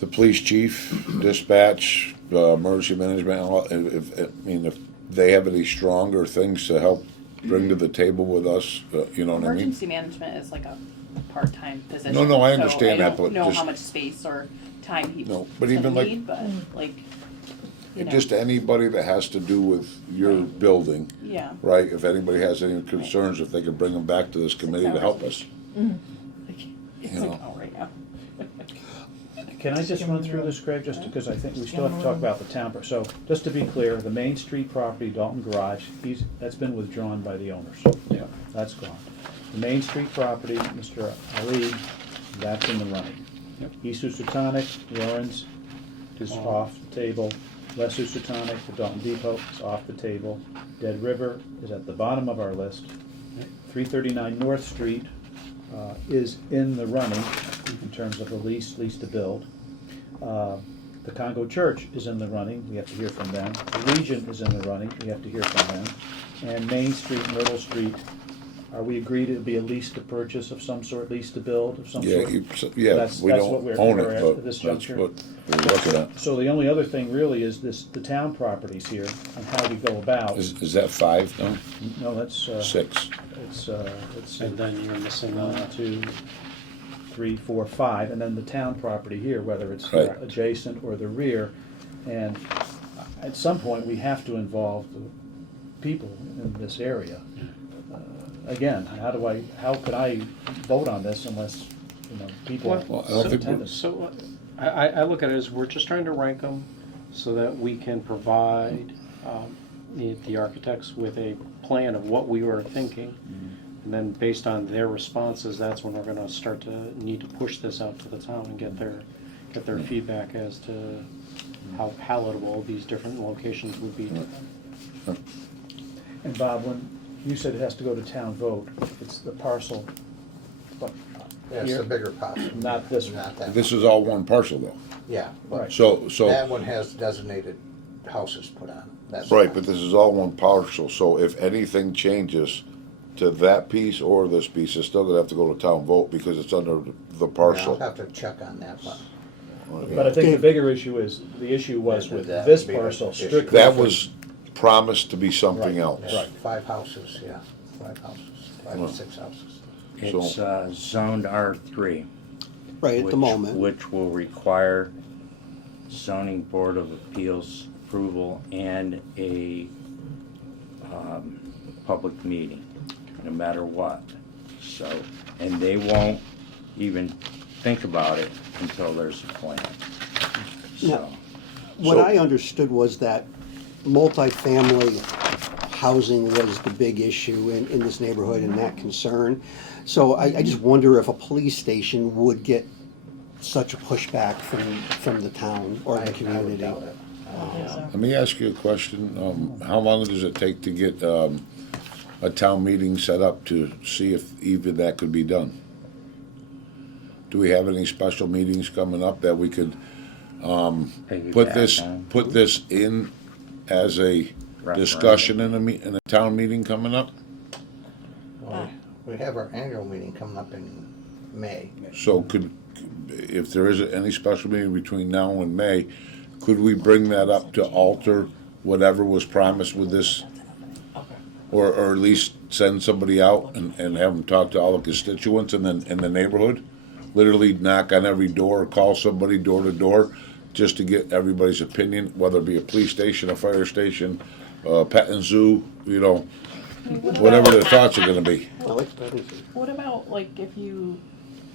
the police chief, dispatch, emergency management. If they have any stronger things to help bring to the table with us, you know what I mean? emergency management is like a part-time position. No, I so understand that, but I don't know just- how much space or time he No, would but even like- need, but like, you know. Just anybody that has to do with your building, Yeah. right? If anybody has any concerns, if they can bring them back to this committee to help us. It's You like, know. oh, right now. Can I just run through this, Craig, just because I think we still have to talk about the town, so, just to be clear, the Main Street property, Dalton Garage, that's been withdrawn by the owners. Yeah. That's gone. The Main Street property, Mr. Ali, that's in the running. Yep. East Housatonic, Lawrence is Oh. off the table. West Housatonic, the Dalton Depot is off the table. Dead River is at the bottom of our list. 339 North Street is in the running in terms of the lease to build. The Congo Church is in the running, we have to hear from them. The Legion is in the running, we have to hear from them. And Main Street, Myrtle Street, are we agreed it'll be a lease to purchase of some sort, lease to build of some Yeah, sort? yeah, That's we what don't we're own at it, but this that's juncture. what we're looking at. So the only other thing really is the town properties here and how we go about. Is that 5 now? No, that's, 6. it's And then you're missing, 1, 2, 3, 4, 5, and then the town property here, whether it's Right. adjacent or the rear. And at some point, we have to involve the people in this area. Again, how could I vote on this unless, people Well, I don't think attend? so I look at it as we're just trying to rank them so that we can provide the architects with a plan of what we were thinking. And then based on their responses, that's when we're gonna start to need to push this out to the town and get their feedback as to how palatable these different locations would be to them. And Bob, when you said it has to go to town vote, it's the parcel, but Yeah, it's here, the bigger parcel. not this one. Not that This one. is all one parcel though. Yeah, but Right. So, that one has designated houses put on it. That's right, but this is all one parcel, so if anything changes to that piece or this piece, it's still gonna have to go to town vote because it's under the I'll parcel. have to check on that, but But I think the Dave- bigger issue was, the issue was Yeah, with that this would be the parcel issue. strictly. That for- was promised to be something Right, else. yeah, 5 houses, yeah, 5 houses, 5 or 6 houses. It's zoned R3. Right, at the which- moment. Which will require zoning board of appeals approval and a public meeting, no matter what. So, and they won't even think about it until there's a plan. So, What So- I understood was that multifamily housing was the big issue in this neighborhood and that concern. So I just wonder if a police station would get such a pushback from the town or I the would community. doubt it. Let me ask you a question. How long does it take to get a town meeting set up to see if even that could be done? Do we have any special meetings coming up that we could piggyback put on. this in as a Referendum. discussion in a town meeting coming up? Well, we have our annual meeting coming up in May. So if there is any special meeting between now and May, could we bring that up to alter whatever was promised with this? Or at least send somebody out and have them talk to all the constituents in the neighborhood? Literally knock on every door, or call somebody door to door, just to get everybody's opinion, whether it be a police station, a fire station, pet and zoo, whatever their thoughts are gonna be. I like that. What about like if you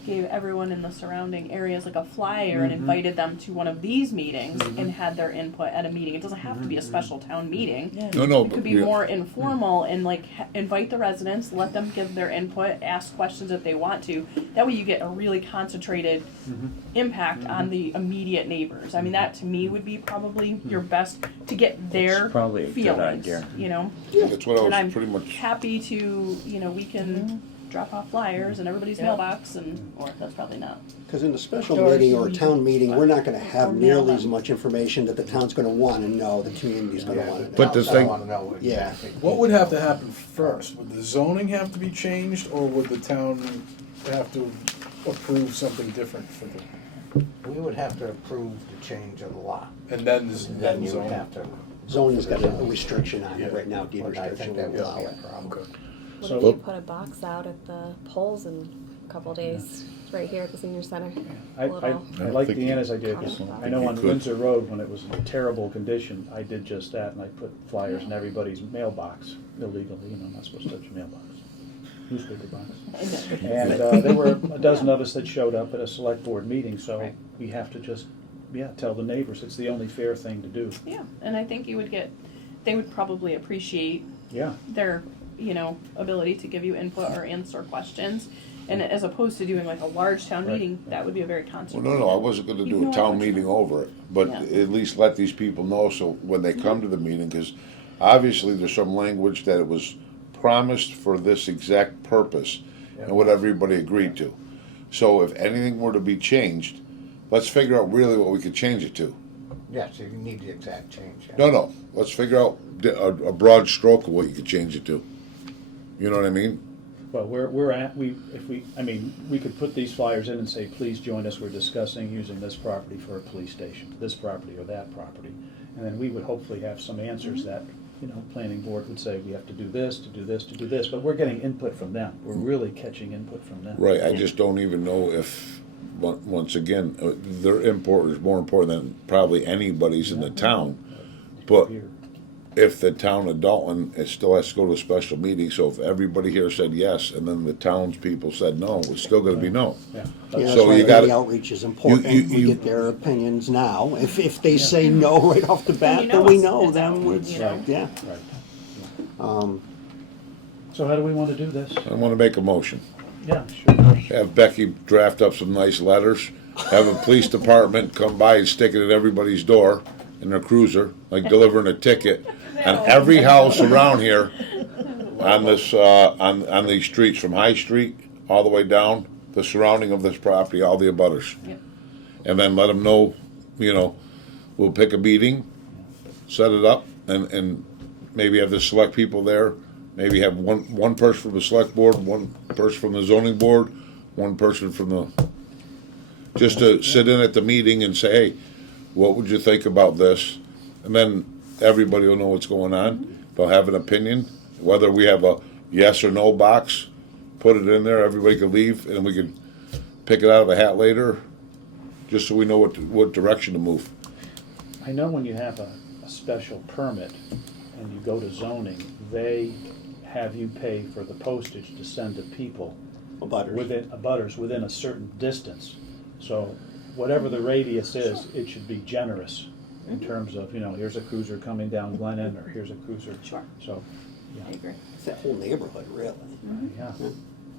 gave everyone in the surrounding areas like a flyer and invited them to one of these meetings and had their input at a meeting? It doesn't have to be a special town meeting. No, It could be yeah. more informal and like invite the residents, let them give their input, ask questions if they want to. That way you get a really concentrated impact on the immediate neighbors. I mean, that to me would be probably your best to get their It's probably a good feelings, idea. you know? That's what I And I'm was pretty much. happy to, we can drop off flyers in everybody's mailbox or that's probably not. Because in a special meeting or a town meeting, we're not gonna have nearly as much information that the town's gonna wanna know, the community's gonna wanna know. But the I thing- wanna know Yeah. exactly. What would have to happen first? Would the zoning have to be changed, or would the town have to approve something different for the, We would have to approve the change of the lot. and then this, And then then you would zoning? have to. Zoning's got a restriction on it right now, deed But I think restriction that will would allow be it. a problem. Okay. What So- if you put a box out at the polls in a couple days? right here at the senior center. I Little like think you- Deanna's idea, 'cause I know on could. Windsor Road, when it was in terrible condition, I did just that, and I put flyers in everybody's mailbox illegally, you know, I'm not supposed to touch a mailbox, newspaper box. And there were a dozen of us that showed up at a select board meeting, so Right. we have to just, tell the neighbors, it's the only fair thing to do. Yeah, and I think they would probably appreciate Yeah, their, ability to give you input or answer questions. And as opposed to doing like a large town Right. meeting, that would be a very Well, concentrated. no, I wasn't gonna You do know a town what- meeting over it, but Yeah. at least let these people know so when they come to the meeting, because obviously there's some language that it was promised for this exact purpose and what everybody agreed to. So if anything were to be changed, let's figure out really what we could change it to. Yeah, so you need the exact change. Yeah. No, let's figure out a broad stroke of what you could change it to. You know what I mean? well, we could put these flyers in and say, please join us, we're discussing using this property for a police station, this property or that property. And then we would hopefully have some answers that, planning board would say, we have to do this, to do this, to do this, but we're getting input from them. We're really catching input from them. Right, I just don't even know if, once again, their input is more important than probably anybody's in the town. But Here. if the town of Dalton, it still has to go to a special meeting, so if everybody here said yes, and then the townspeople said no, it's still gonna be no. Yeah. Yeah, that's So why you the gotta- outreach is important. We you- get their opinions now. If they say no right off the bat, you then know we it's- know, it's then out, we, you know? yeah. Right. So how do we want to do this? I wanna make a motion. Yeah, sure. Have Becky draft up some nice letters, have a police department come by and stick it at everybody's door in their cruiser, like delivering a ticket. And every house around here on this, on these streets, from High Street all the way down, the surrounding of this property, all the abutters. Yep. And then let them know, we'll pick a meeting, set it up, and maybe have the select people there. Maybe have one person from the select board, one person from the zoning board, one person from the, just to sit in at the meeting and say, hey, what would you think about this? And then everybody will know what's going on. They'll have an opinion, whether we have a yes or no box, put it in there, everybody can leave, and we can pick it out of a hat later, just so we know what direction to move. I know when you have a special permit and you go to zoning, they have you pay for the postage to send to people abutters within a certain distance. So whatever the radius is, it should be generous in terms of, here's a cruiser coming down Glennon, or here's a cruiser. Sure. So, I agree. It's that whole neighborhood, really. yeah,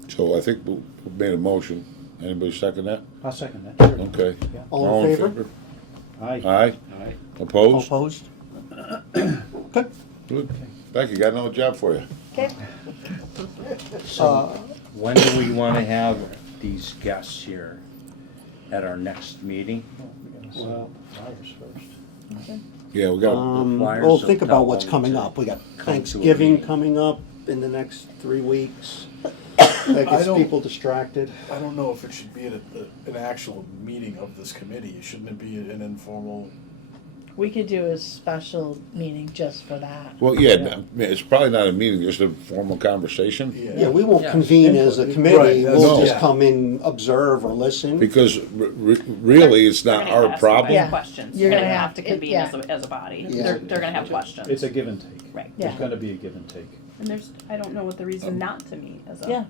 So I think we made a motion. Anybody second that? I'll second that, sure. Okay. Yeah. All in favor? Aye. Aye? Aye. Opposed? Opposed? Okay. Good. Becky, got another job for you. Okay. When do we wanna have these guests here? At our next meeting? We gotta set up the flyers first. Yeah, we got, Flyers Well, will think tell about what's them coming to up. We got come to a Thanksgiving meeting. coming up in the next 3 weeks. That gets don't- people distracted. I don't know if it should be an actual meeting of this committee. Shouldn't it be an informal? We could do a special meeting just for that. well, yeah, it's probably not a meeting, just a formal conversation. Yeah, we won't Yes. convene as a Right, committee. that's- We'll just yeah. come in, observe or listen. Because really, it's They're not gonna our ask problem. Yeah. Questions. You're They're gonna gonna have- have to convene yeah. as a body. Yeah. They're gonna have questions. It's a give and take. Right. Yeah. There's gonna be a give and take. And I don't know what the reason not to meet as a. Yeah,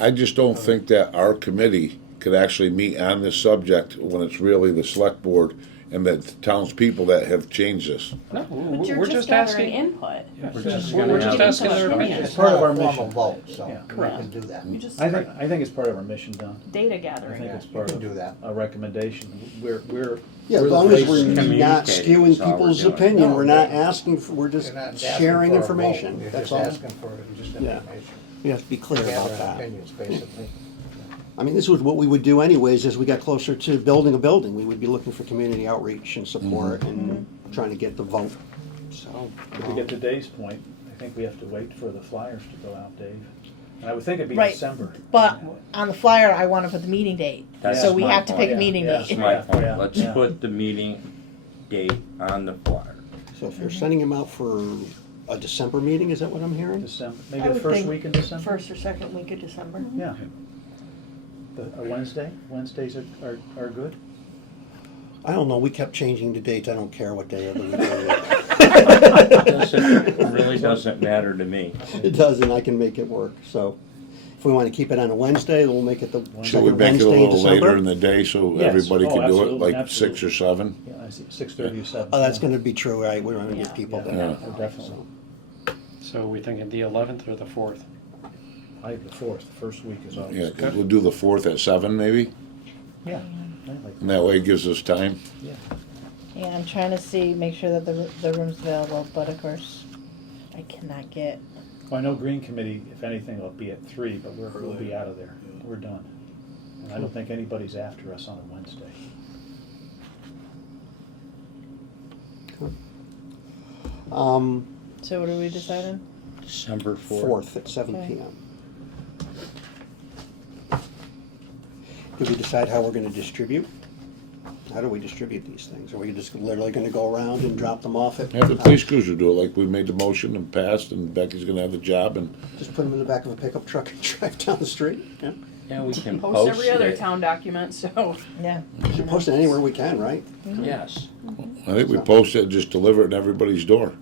I just don't think that our committee could actually meet on this subject when it's really the select board and the townspeople that have changed this. No, But you're we're just just gathering asking. input. We're Just- just we're gonna just ask getting their some opinion. It's It's part of our not a formal mission. vote, so Yeah. we Correct. can do that. You just I think it's part of our mission, Don. data I gathering. think it's you part can of do that. a recommendation. We're Yeah, we're as the long as face- we're not Communicating skewing is all we're people's doing. opinion, No, we're not yeah. asking for, we're just You're not asking sharing for a vote. information. You're That's just all. asking for just Yeah. information. We have to be clear about Gathering that. opinions, basically. I mean, this was what we would do anyways as we got closer to building a building. We would be looking for community outreach and support and trying to get the vote. So, To get to Dave's point, I think we have to wait for the flyers to go out, Dave. And I would think it'd be Right. December. but on the flyer, I want to put the meeting date. That's So we my have to pick point. a meeting Yeah. That's date. my Yeah. point. Yeah. Let's Yeah. put the meeting date on the flyer. so if you're sending them out for a December meeting, is that what I'm hearing? December, I maybe the would first think week in December? First or second week of December. Yeah. A Wednesday? Wednesdays are good? I don't know, we kept changing the dates, I don't care what day of the week it is. It really doesn't matter to me. It doesn't, I can make it work, so if we want to keep it on a Wednesday, we'll make it the Should we second make it a Wednesday in little later in December. the day so Yes. everybody Oh, can do it, absolutely, like 6 or 7? Yeah, I see, 6:30 or 7. Oh, that's gonna be true, right, we're gonna Yeah. get people Yeah, there. oh, definitely. So we thinking the 11th or the 4th? I have the 4th, the first week is always Yeah, good. we'll do the 4th at 7 maybe, Yeah, I like and that way it gives us time. yeah. Yeah, I'm trying to make sure that the room's available, but of course, I cannot get, Well, I know Green Committee, if anything, will be at 3, but we'll be out of there. We're done. And I don't think anybody's after us on a Wednesday. so what are we deciding? December 4th. 4th at 7 Okay. PM. Did we decide how we're gonna distribute? How do we distribute these things? Are we just literally gonna go around and drop them off at? Have the police cruiser do it, like we made the motion and passed, and Becky's gonna have the job, and Just put them in the back of a pickup truck and drive down the street? Yeah. Yeah, we can Post every other it. town document, so. Yeah. We should post it anywhere we can, right? Yes, I think we post it, just deliver it in everybody's door.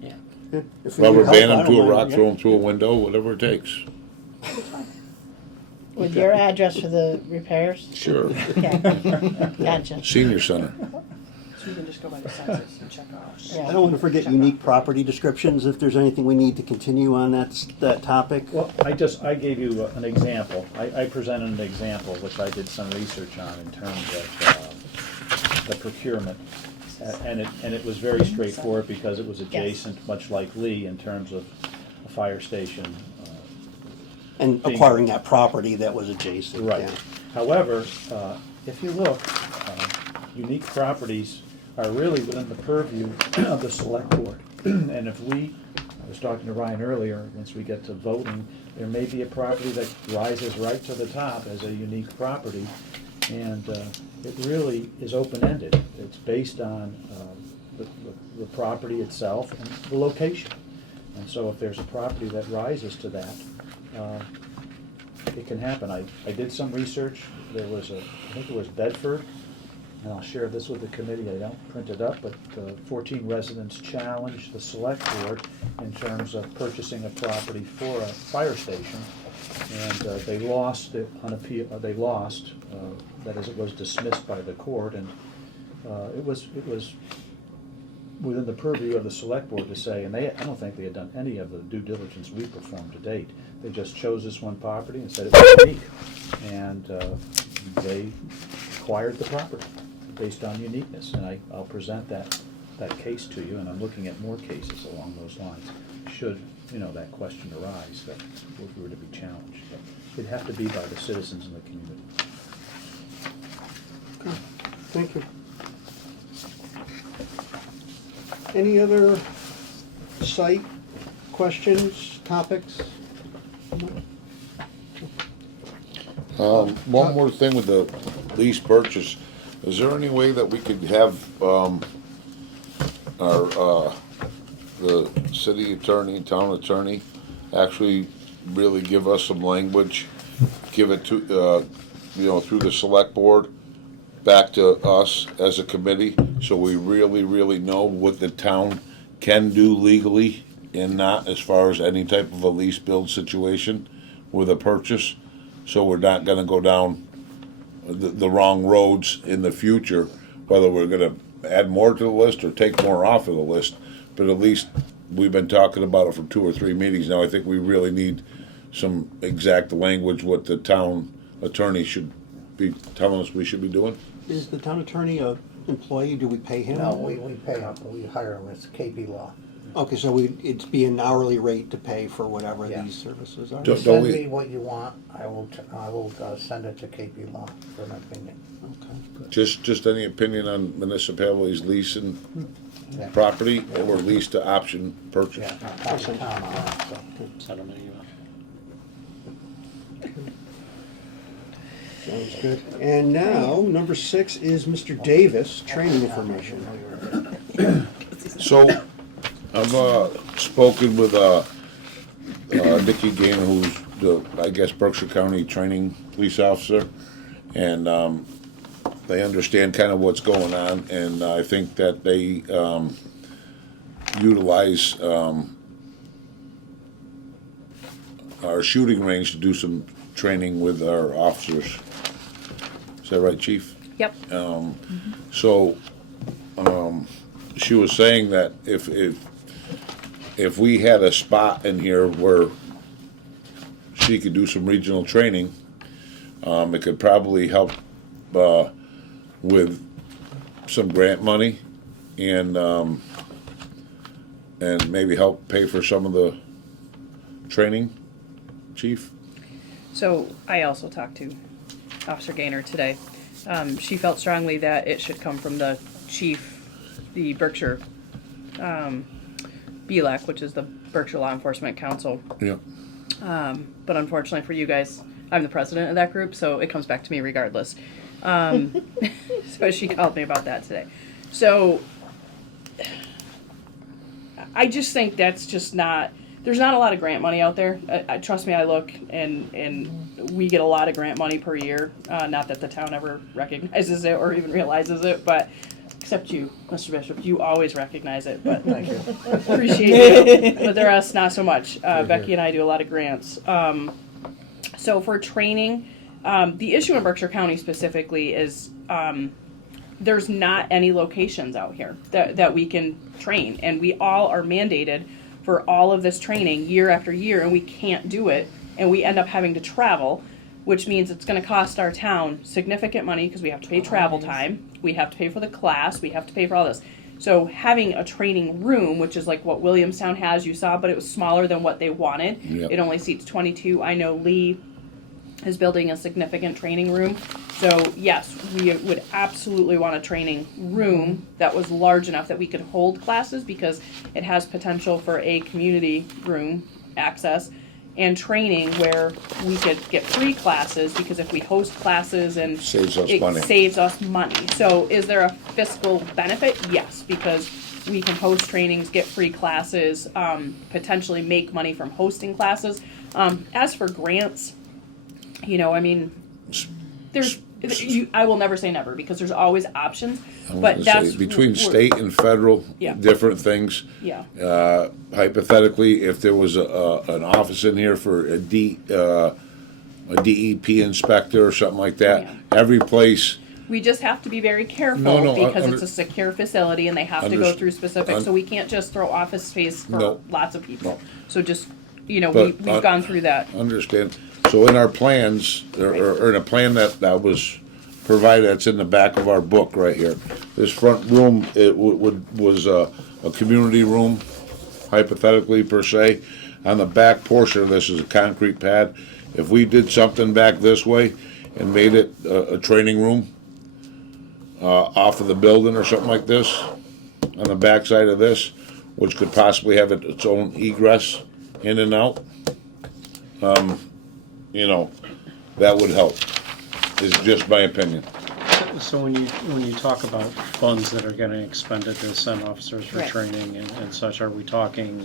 yeah. Yeah. If we need Rubber help, band I them don't to a mind, rock, yeah. throw them through a window, whatever it takes. With your address for the repairs? Sure. Okay, gotcha. Senior center. So we can just go by the census and check off. Yeah. I don't wanna forget unique property descriptions, if there's anything we need to continue on that topic. Well, I gave you an example. I presented an example, which I did some research on in terms of the procurement. And it was very straightforward because it was adjacent, much like Lee, in terms of a fire station. And being- acquiring that property that was adjacent, Right. yeah. However, if you look, unique properties are really within the purview of the select board. And if I was talking to Ryan earlier, once we get to voting, there may be a property that rises right to the top as a unique property. And it really is open-ended. It's based on the property itself and the location. And so if there's a property that rises to that, it can happen. I did some research. There was I think it was Bedford, and I'll share this with the committee. I don't print it up, but 14 residents challenged the select board in terms of purchasing a property for a fire station. And they lost it on appeal. They lost. That is, it was dismissed by the court, and it was within the purview of the select board to say. And I don't think they had done any of the due diligence we performed to date. They just chose this one property and said it was unique, and they acquired the property based on uniqueness. And I'll present that case to you, and I'm looking at more cases along those lines. Should that question arise, that if we were to be challenged, but it'd have to be by the citizens in the community. Thank you. Any other site questions, topics? One more thing with the lease purchase, is there any way that we could have, the city attorney, town attorney, actually really give us some language, give it to, through the select board, back to us as a committee, so we really know what the town can do legally and not, as far as any type of a lease build situation with a purchase, so we're not gonna go down the wrong roads in the future, whether we're gonna add more to the list or take more off of the list. But at least we've been talking about it for 2 or 3 meetings now. I think we really need some exact language what the town attorney should be telling us we should be doing. Is the town attorney a employee? Do we pay him? No, we pay him, we hire him, it's KP Law. Okay, so it'd be an hourly rate to pay for whatever Yeah. these services are? Don't Send we- me what you want, I will send it to KP Law for an opinion. Okay. Just any opinion on municipalities leasing Yeah. property or lease to option purchase? Yeah, not the town on that, so. Send them an email. Sounds good. And now, number 6 is Mr. Davis, training information. So, I've spoken with Nikki Gaynor, who's the, I guess, Berkshire County training police officer, and they understand kind of what's going on, and I think that they utilize our shooting range to do some training with our officers. Is that right, Chief? Yep. So, she was saying that if we had a spot in here where she could do some regional training, it could probably help with some grant money and maybe help pay for some of the training, Chief. So I also talked to Officer Gaynor today. She felt strongly that it should come from the chief, the Berkshire BLAC, which is the Berkshire Law Enforcement Council. Yeah. But unfortunately for you guys, I'm the president of that group, so it comes back to me regardless. So she called me about that today. So I just think that's just not, there's not a lot of grant money out there. Trust me, I look and we get a lot of grant money per year. Not that the town ever recognizes it or even realizes it, but except you, Mr. Bishop, you always recognize it. But Thank you. appreciate you. But the rest, not so much. Becky and I do a lot of grants. So for training, the issue in Berkshire County specifically is there's not any locations out here that we can train, and we all are mandated for all of this training year after year, and we can't do it, and we end up having to travel, which means it's going to cost our town significant money because we have to pay travel time, we have to pay for the class, we have to pay for all this. So having a training room, which is like what Williamstown has, you saw, but it was smaller than what they wanted. Yep. It only seats 22. I know Lee is building a significant training room. So yes, we would absolutely want a training room that was large enough that we could hold classes, because it has potential for a community room access and training where we could get free classes, because if we host classes and Saves us it money. saves us money. So is there a fiscal benefit? Yes, because we can host trainings, get free classes, potentially make money from hosting classes. As for grants, you know, I mean, there's, I will never say never, because there's always options, I was but gonna that's say, between we're- state and federal, Yeah. different things. Yeah. Hypothetically, if there was an office in here for a DEP inspector or something like that, Yeah. every place. We just have to be very careful No, because under- it's a secure facility and they have to go through specifics, so we can't just throw office space for No. lots of people. No. So just, you know, But, we've gone through that. Understand. So in our plans, or in a plan that was provided, that's in the back of our book right here. This front room, it was a community room, hypothetically per se. On the back portion of this is a concrete pad. If we did something back this way and made it a training room off of the building or something like this, on the back side of this, which could possibly have its own egress in and out, you know, that would help. Is just my opinion. So when you talk about funds that are getting expended to send officers for Right. training and such, are we talking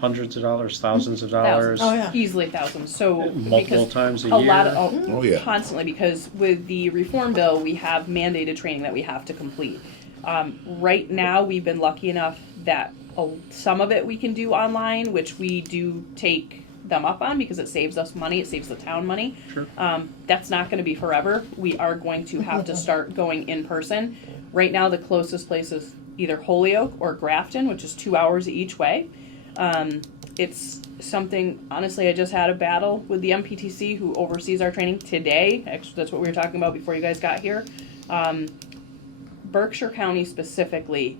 hundreds of dollars, thousands of dollars? Oh, yeah. Easily thousands, so. Multiple because times a lot year? of, Oh, yeah. Constantly, because with the reform bill, we have mandated training that we have to complete. Right now, we've been lucky enough that some of it we can do online, which we do take them up on because it saves us money, it saves the town money. Sure. That's not gonna be forever. We are going to have to start going in person. Right now, the closest place is either Holyoke or Grafton, which is 2 hours each way. It's something, honestly, I just had a battle with the MPTC who oversees our training today. Actually, that's what we were talking about before you guys got here. Berkshire County specifically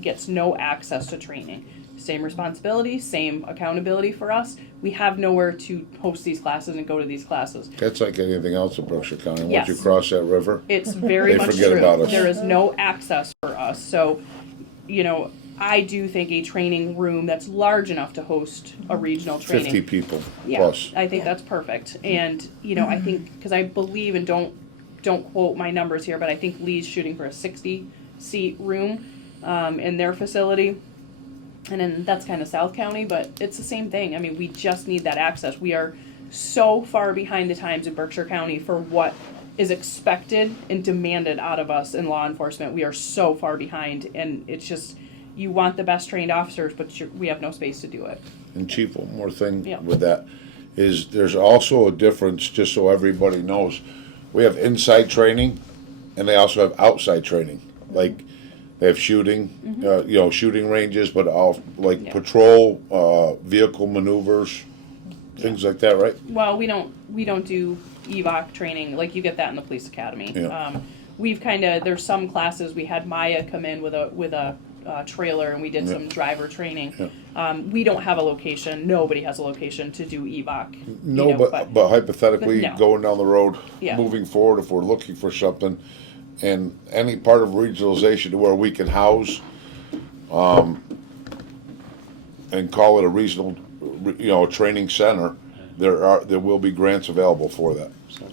gets no access to training. Same responsibility, same accountability for us. We have nowhere to host these classes and go to these classes. That's like anything else in Berkshire County. Once Yes. you cross that river, It's very They much forget true. about us. There is no access for us. So, you know, I do think a training room that's large enough to host a regional training. 50 people Yeah, plus. I think that's perfect. And, you know, I think, because I believe, and don't quote my numbers here, but I think Lee's shooting for a 60-seat room in their facility. And then that's kind of South County, but it's the same thing. I mean, we just need that access. We are so far behind the times in Berkshire County for what is expected and demanded out of us in law enforcement. We are so far behind, and it's just, you want the best trained officers, but we have no space to do it. And Chief, one more thing Yeah. with that is there's also a difference, just so everybody knows. We have inside training, and they also have outside training. Like they have shooting, shooting ranges, but all like Yeah. patrol, vehicle maneuvers, things like that, right? Well, we don't do evac training like you get that in the police academy. Yeah. We've there's some classes we had Maya come in with a trailer and we did some driver training. Yeah. We don't have a location. Nobody has a location to do evac. No, but hypothetically, No. going down the road, Yeah. moving forward, if we're looking for something, and any part of regionalization where we can house, and call it a regional, training center, there will be grants available for that. So,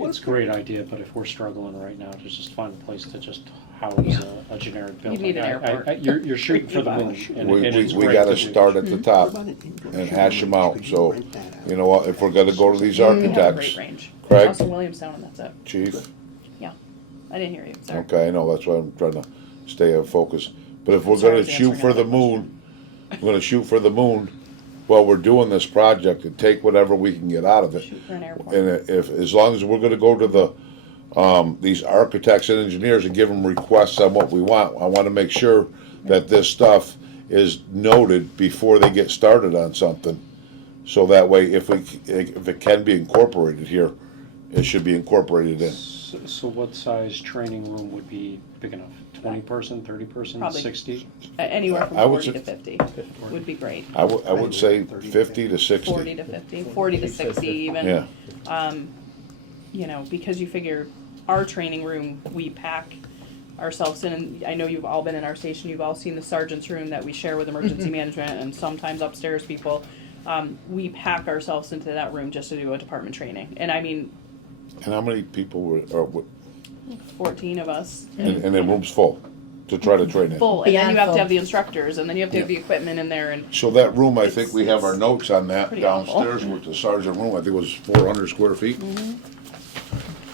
it's a great idea, but if we're struggling right now to just find a place to just house a generic building. need an airport. You're shooting for the moon. and We it's we great gotta that we- start at the top and hash them out, so, you know what, if we're gonna go to these We have a great architects, range. Craig? Also Williamstown, and that's it. chief, I didn't hear you. Sorry. okay, I know, that's why I'm trying to stay on focus. But if we're Sorry, I gonna was shoot answering for the another moon, we're gonna shoot for the moon while we're doing this project and take whatever we can get out of it. Shoot for an airport. And if, as long as we're gonna go to these architects and engineers and give them requests on what we want, I wanna make sure that this stuff is noted before they get started on something. So that way, if it can be incorporated here, it should be incorporated in. So what size training room would be big enough? 20 person, 30 person, Probably. 60? Anywhere from I would 40 to say- 50 would be great. I would say 50 to 60. 40 to 50, 40 to 60 even. Yeah, Because you figure our training room, we pack ourselves in, and I know you've all been in our station, you've all seen the sergeant's room that we share with emergency management and sometimes upstairs people. We pack ourselves into that room just to do a department training. And I mean, and how many people and 14 of us. the room's full to try to train in? Full, and then you Beyond have full. to have the instructors, and then you have to have Yeah. the equipment in there, and So that room, I think It's- we have our it's notes on that pretty awful. downstairs with the sergeant room. I think it was 400 square feet.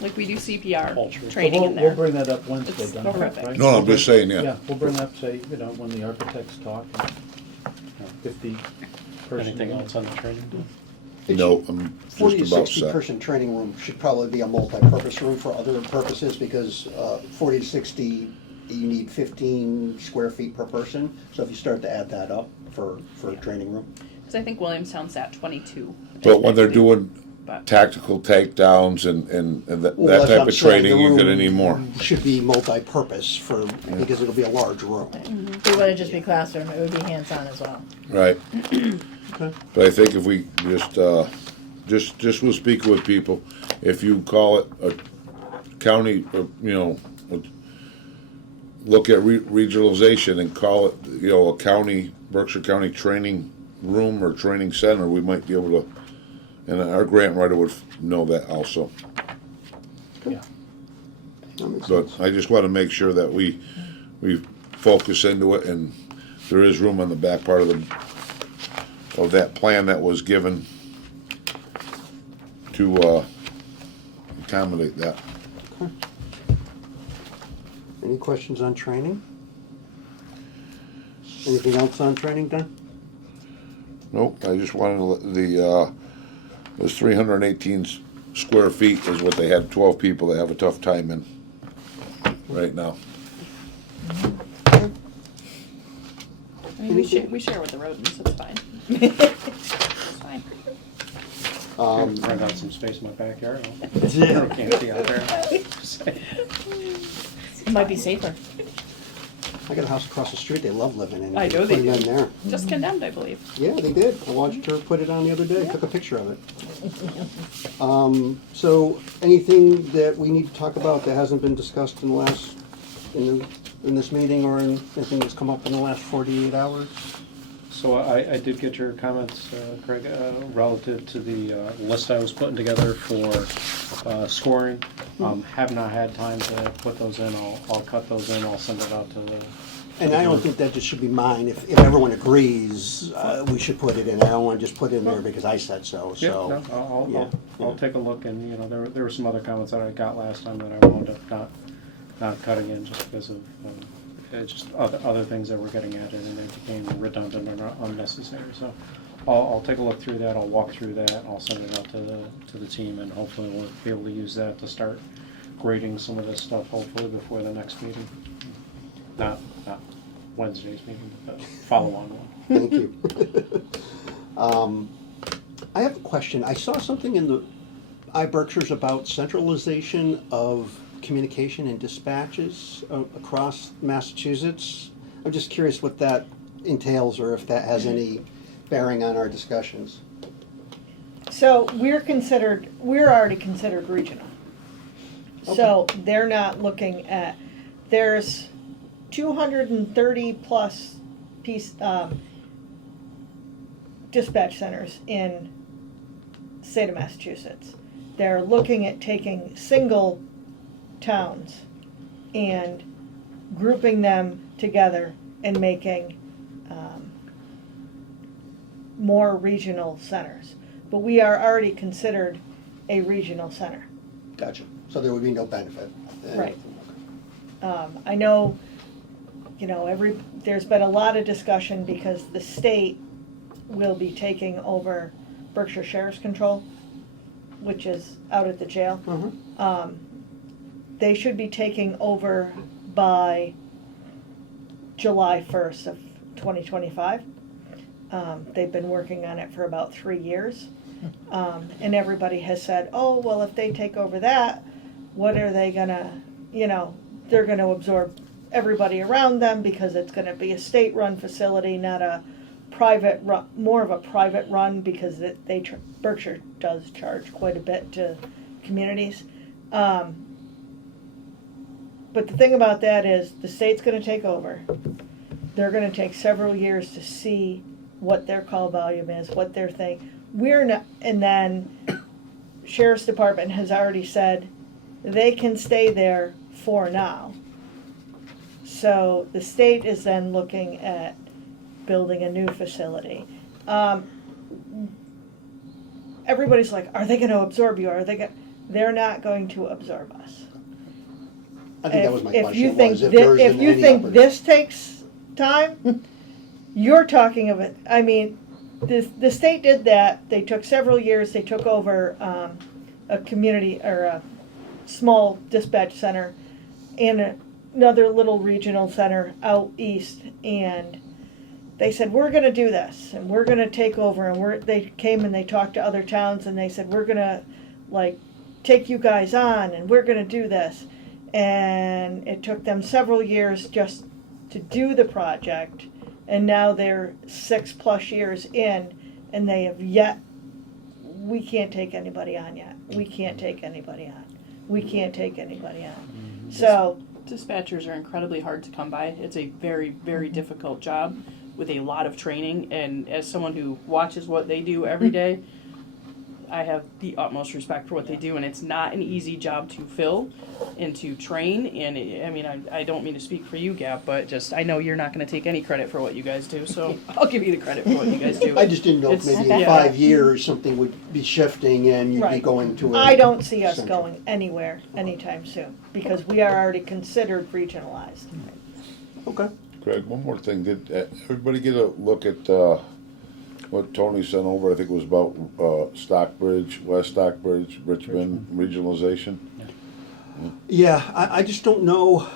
like we do CPR Culture. training We'll in there. we'll bring that up Wednesday, It's then, horrific. right? No, I'm just saying, Yeah, yeah. we'll bring that, say, when the architects talk, 50 person. Anything else on the training? No, I'm 40 to just about 60 set. person training room should probably be a multi-purpose room for other purposes, because 40 to 60, you need 15 square feet per person. So if you start to add that up for a training room. Because I think Williamstown's at 22. But when they're doing But- tactical takedowns and that Well, that's what type I'm of saying, training, the you're gonna room need more. Should be multi-purpose because it'll be a large room. It wouldn't just be classroom, it would be hands-on as well. Right. Okay. But I think if we just will speak with people, if you call it a county, look at regionalization and call it, a county, Berkshire County training room or training center, we might be able to, and our grant writer would know that also. Yeah. That makes But sense. I just want to make sure that we focus into it, and there is room on the back part of that plan that was given to accommodate that. Any questions on training? Anything else on training, Don? Nope, I just wanted to it was 318 square feet is what they had, 12 people that have a tough time in right now. I mean, we share with the rodents, it's fine. It's fine. Rent out some space in my backyard. Can't see out there. It might be safer. I got a house across the street, they love living in it. I know they Put 'em do. in there. Just condemned, I believe. Yeah, they did. I watched her put it on the other day, took a picture of it. So anything that we need to talk about that hasn't been discussed in this meeting, or anything that's come up in the last 48 hours? So I did get your comments, Craig, relative to the list I was putting together for scoring. Have not had time to put those in. I'll cut those in. I'll send it out to the And I don't think that just should be mine. If everyone agrees, we should put it in. I don't want to just put it in there because I said so, Yeah, so. no, yeah, I'll yeah. take a look, and, you know, there were some other comments that I got last time that I wound up not cutting in just because of, just other things that were getting added, and they became redundant or unnecessary, so. I'll take a look through that, I'll walk through that, I'll send it out to the team, and hopefully we'll be able to use that to start grading some of this stuff, hopefully before the next meeting. Not Wednesday's meeting, but the follow-on one. Thank you. I have a question. I saw something in the iBerkshires about centralization of communication and dispatches across Massachusetts. I'm just curious what that entails, or if that has any bearing on our discussions. So we're already considered regional. So they're not looking at, there's 230 plus dispatch centers in the state of Massachusetts. They're looking at taking single towns and grouping them together and making more regional centers. But we are already considered a regional center. Gotcha. So there would be no benefit. Right. I know, there's been a lot of discussion because the state will be taking over Berkshire Sheriff's Control, which is out at the jail. Mhm. They should be taking over by July 1st of 2025. They've been working on it for about 3 years. And everybody has said, oh, well, if they take over that, what are they gonna, they're gonna absorb everybody around them because it's gonna be a state-run facility, not a private run, more of a private run, because Berkshire does charge quite a bit to communities. But the thing about that is the state's gonna take over. They're gonna take several years to see what their call volume is, what their thing. We're not, and then Sheriff's Department has already said they can stay there for now. So the state is then looking at building a new facility. Everybody's like, are they gonna absorb you? They're not going to absorb us. I think that was my question. If you think, was if there's if been you any think upper- this takes time, you're talking of it. I mean, the state did that. They took several years. They took over a community or a small dispatch center and another little regional center out east, and they said, we're going to do this and we're going to take over. And they came and they talked to other towns and they said, we're going to take you guys on and we're going to do this. And it took them several years just to do the project. And now they're 6+ years in, and they have yet, we can't take anybody on yet. We can't take anybody on. We can't take anybody on. So, Dispatchers are incredibly hard to come by. It's a very, very difficult job with a lot of training, and as someone who watches what they do every day, I have the utmost respect for what they do, and it's not an easy job to fill and to train. And I don't mean to speak for you, Gap, but I know you're not going to take any credit for what you guys do, so I'll give you the credit for what you guys do. I just didn't know if It's- maybe in yeah. 5 years, something would be shifting and you'd be Right. going to a. I don't see us central. going anywhere anytime soon, because we are already considered regionalized. Okay. Craig, one more thing. Did everybody get a look at what Tony sent over? I think it was about Stockbridge, West Stockbridge, Richmond regionalization. Yeah, I just don't know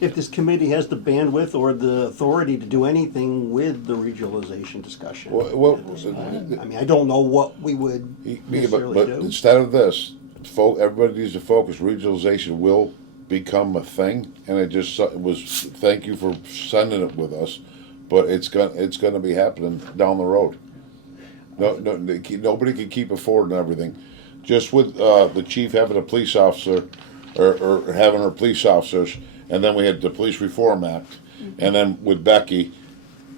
if this committee has the bandwidth or the authority to do anything with the regionalization discussion. Well, at this point. I mean, I don't know what we would necessarily but do. instead of this, everybody needs to focus. Regionalization will become a thing, and it was. Thank you for sending it with us, but it's gonna be happening down the road. Nobody can keep affording everything. Just with the chief having a police officer, or having her police officers, and then we had the Police Reform Act, and then with Becky,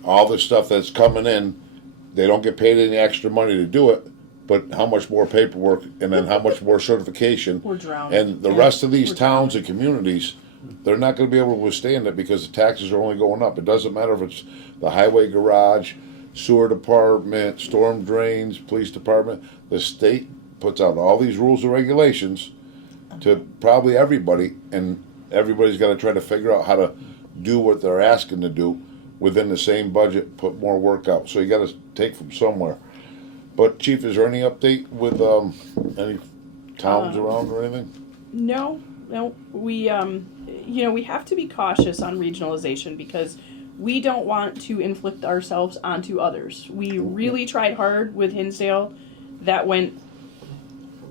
all the stuff that's coming in, they don't get paid any extra money to do it, but how much more paperwork, and then how much more certification. We're drowning. And the rest of these towns and communities they're not gonna be able to withstand it because the taxes are only going up. It doesn't matter if it's the highway garage, sewer department, storm drains, police department. The state puts out all these rules and regulations to probably everybody, and everybody's gotta try to figure out how to do what they're asking to do within the same budget, put more work out. So you gotta take from somewhere. But Chief, is there any update with any towns around or anything? No, we, we have to be cautious on regionalization because we don't want to inflict ourselves onto others. We really tried hard with Hinsdale. That went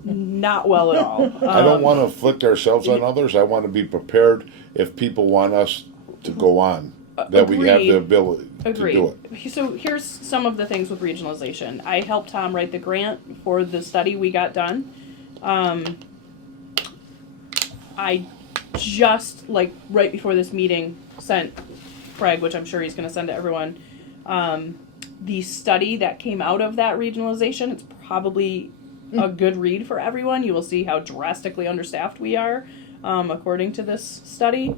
not well at all. I don't want to afflict ourselves on others. I want to be prepared if people want us to go on, that we have the ability to do it. So here's some of the things with regionalization. I helped Tom write the grant for the study we got done. I just, like, right before this meeting, sent Craig, which I'm sure he's going to send to everyone, the study that came out of that regionalization. It's probably a good read for everyone. You will see how drastically understaffed we are, according to this study.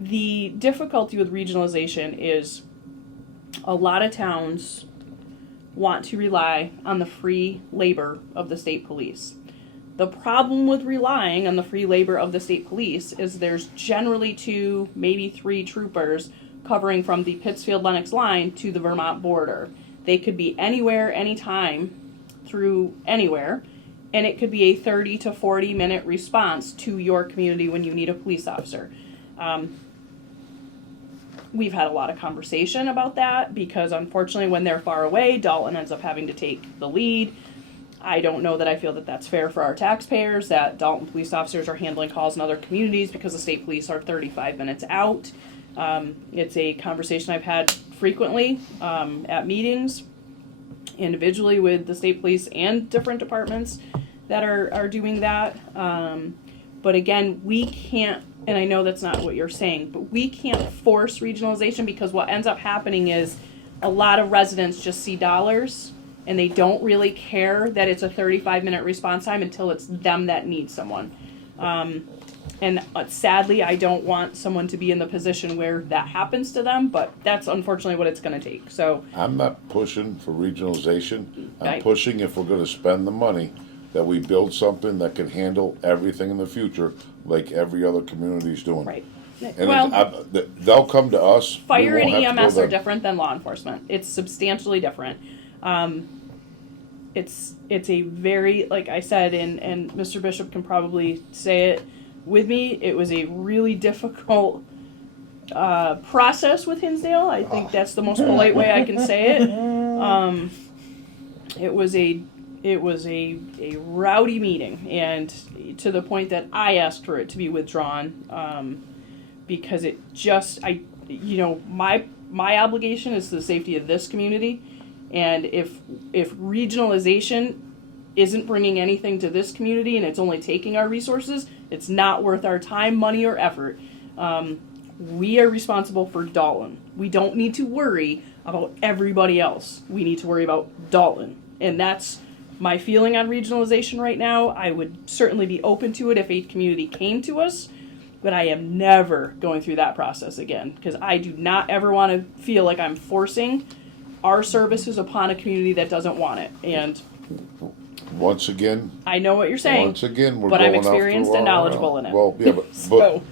The difficulty with regionalization is a lot of towns want to rely on the free labor of the state police. The problem with relying on the free labor of the state police is there's generally 2, maybe 3 troopers covering from the Pittsfield-Lennox line to the Vermont border. They could be anywhere, anytime, through anywhere, and it could be a 30 to 40 minute response to your community when you need a police officer. We've had a lot of conversation about that because unfortunately when they're far away, Dalton ends up having to take the lead. I don't know that I feel that that's fair for our taxpayers, that Dalton police officers are handling calls in other communities because the state police are 35 minutes out. It's a conversation I've had frequently at meetings, individually with the state police and different departments that are doing that. But again, we can't, and I know that's not what you're saying, but we can't force regionalization because what ends up happening is a lot of residents just see dollars and they don't really care that it's a 35-minute response time until it's them that need someone. And sadly, I don't want someone to be in the position where that happens to them, but that's unfortunately what it's going to take. So I'm not pushing for regionalization. I'm Right. pushing, if we're going to spend the money, that we build something that can handle everything in the future like every other community's doing. right. And Well, they'll come to us. We fire and won't have to go EMS are them. different than law enforcement. It's substantially different. It's a very, like I said, and Mr. Bishop can probably say it with me, it was a really difficult process with Hinsdale. I think that's the most polite way I can say it. It was a rowdy meeting, and to the point that I asked for it to be withdrawn, because it just, my obligation is to the safety of this community, and if regionalization isn't bringing anything to this community and it's only taking our resources, it's not worth our time, money, or effort. We are responsible for Dalton. We don't need to worry about everybody else. We need to worry about Dalton. And that's my feeling on regionalization right now. I would certainly be open to it if a community came to us, but I am never going through that process again because I do not ever want to feel like I'm forcing our services upon a community that doesn't want it. And Once again, I know what you're saying. Once again, we're but going I'm off the experienced and wrong knowledgeable route. in it. Well, yeah, but, So-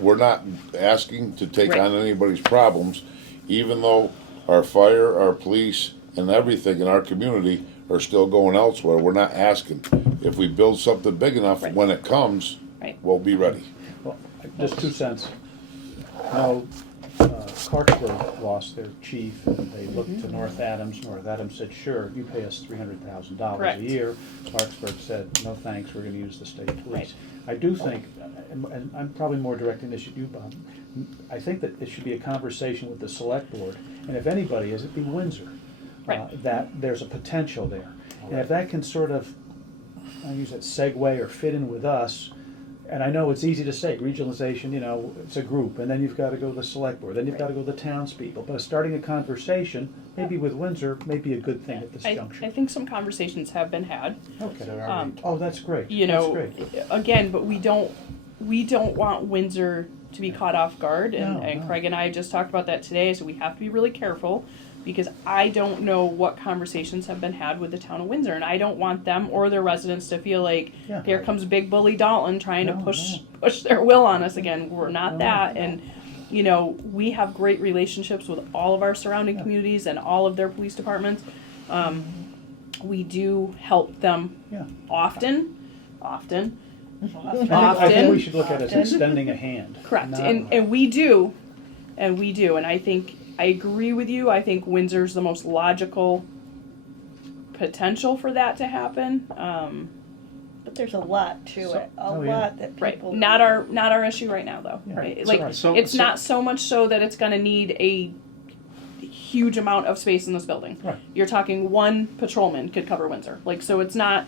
we're not asking to take Right. on anybody's problems, even though our fire, our police, and everything in our community are still going elsewhere. We're not asking. If we build something big enough, Right. when it comes, Right. we'll be ready. Well, just 2 cents. No, Clarksburg lost their chief, and they looked to North Adams. North Adams said, sure, you pay us $300,000 Correct. a year. Clarksburg said, no thanks, we're gonna use the state police. Right. I do think, and I'm probably more directing this at you, Bob, I think that it should be a conversation with the select board, and if anybody is, it'd be Windsor. Right. That there's a potential there. And if that can sort of, I use that segue or fit in with us, and I know it's easy to say, regionalization, it's a group, and then you've got to go to the select board, then you've got to go to the townspeople. But starting a conversation, maybe with Windsor, may be a good thing at this I juncture. think some conversations have been had. Okay. Um, Oh, that's great. You That's know, great. again, but we don't we don't want Windsor to be caught off guard, and, No, and no. Craig and I just talked about that today, so we have to be really careful, because I don't know what conversations have been had with the town of Windsor, and I don't want them or their residents to feel like, Yeah. here comes big bully Dalton trying to No, push their will on us again. We're not No. that, and you know, we have great relationships with all of our surrounding Yeah. communities and all of their police departments. We do help them Yeah. often. I think we Often. should look at it as extending a hand. Correct, not- and we do, and I think, I agree with you, I think Windsor's the most logical potential for that to happen. But there's a lot to So- it, a oh, yeah. lot that Right, people. not our issue right now, though, Yeah. right? So- Like, so- it's so- not so much so that it's gonna need a huge amount of space in this building. Right. You're talking one patrolman could cover Windsor, like, so it's not,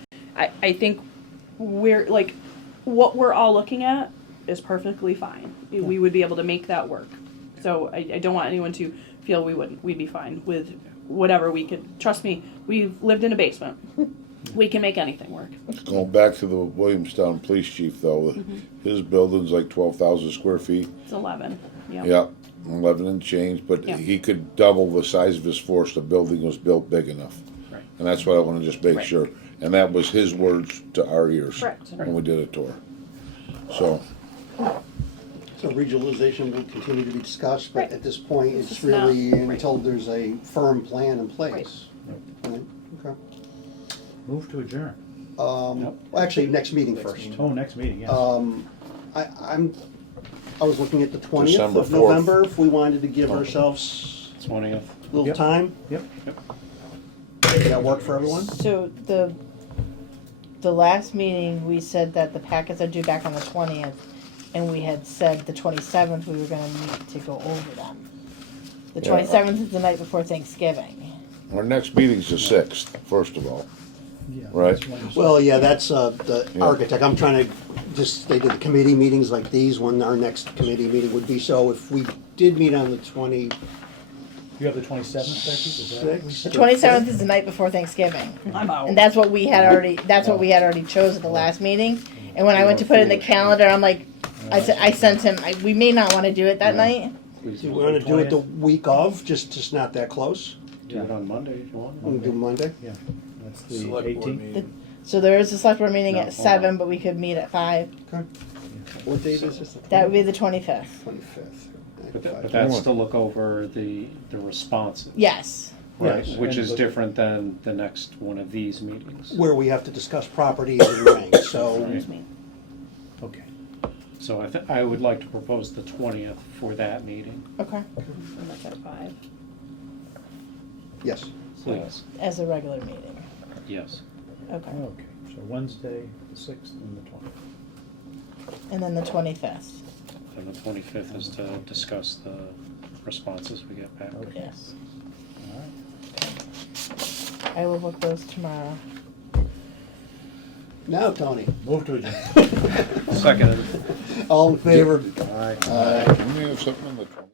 I think we're, like, what we're all looking at is perfectly fine. We would be able to make that work. So I don't want anyone to feel we wouldn't, we'd be fine with whatever we could, trust me, we've lived in a basement. We can make anything work. Going back to the Williamstown police chief though, his building's like 12,000 square feet. It's 11, yeah. Yeah, 11 and change, but Yeah. he could double the size of his force. The building was built big enough. Right. And that's what I want to just make Right. sure. And that was his words to our ears Correct. when we did a tour. So, So regionalization will continue to be discussed, but Right. at this point, It's it's just not- really right. until there's a firm plan in place. Right, okay. Move to adjourn. Well, actually, next meeting first. Oh, next meeting, yes. I was looking at the 20th December of 4th. November, if we wanted to give ourselves 20th. a little Yep. time. Yep. Does that work for everyone? So the last meeting, we said that the packets are due back on the 20th, and we had said the 27th we were gonna meet to go over them. The Yeah. 27th is the night before Thanksgiving. our next meeting's the 6th, first of all. Yeah, Right. that's when it's- Well, yeah, that's the Yeah. architect. I'm trying to just stay to the committee meetings like these, when our next committee meeting would be. So if we did meet on the 26th. You have the 27th, Becky? Is that what we The said? 27th is the night before Thanksgiving. I'm out. And that's what we had already, that's what we had already chosen at the last meeting. And when I went to put it in the calendar, I'm like, I sent him, we may not wanna do it that night. Do you want to do it the week of, just not that close? Do it on Monday if you want. We can do Monday? Yeah, that's the Select board 18th. meeting. So there is a select board meeting No, at hold 7, on. but we could meet at 5. Okay. What date is this? That would be the 25th. 25th. But that's to look over the responses. Yes. Right, Yes, which and is the- different than the next one of these meetings. Where we have to discuss properties and ranks, so. Right. Okay. So I would like to propose the 20th for that meeting, Okay. And that's at 5. Yes. please. As a regular meeting. Yes. Okay. Okay, so Wednesday, the 6th and the 20th. And then the 25th. And the 25th is to discuss the responses we get back. Okay. Yes. All right. I will book those tomorrow. Now, Tony, Move to adjourn. Seconded. all in favor? All right. We may have something on the 20th.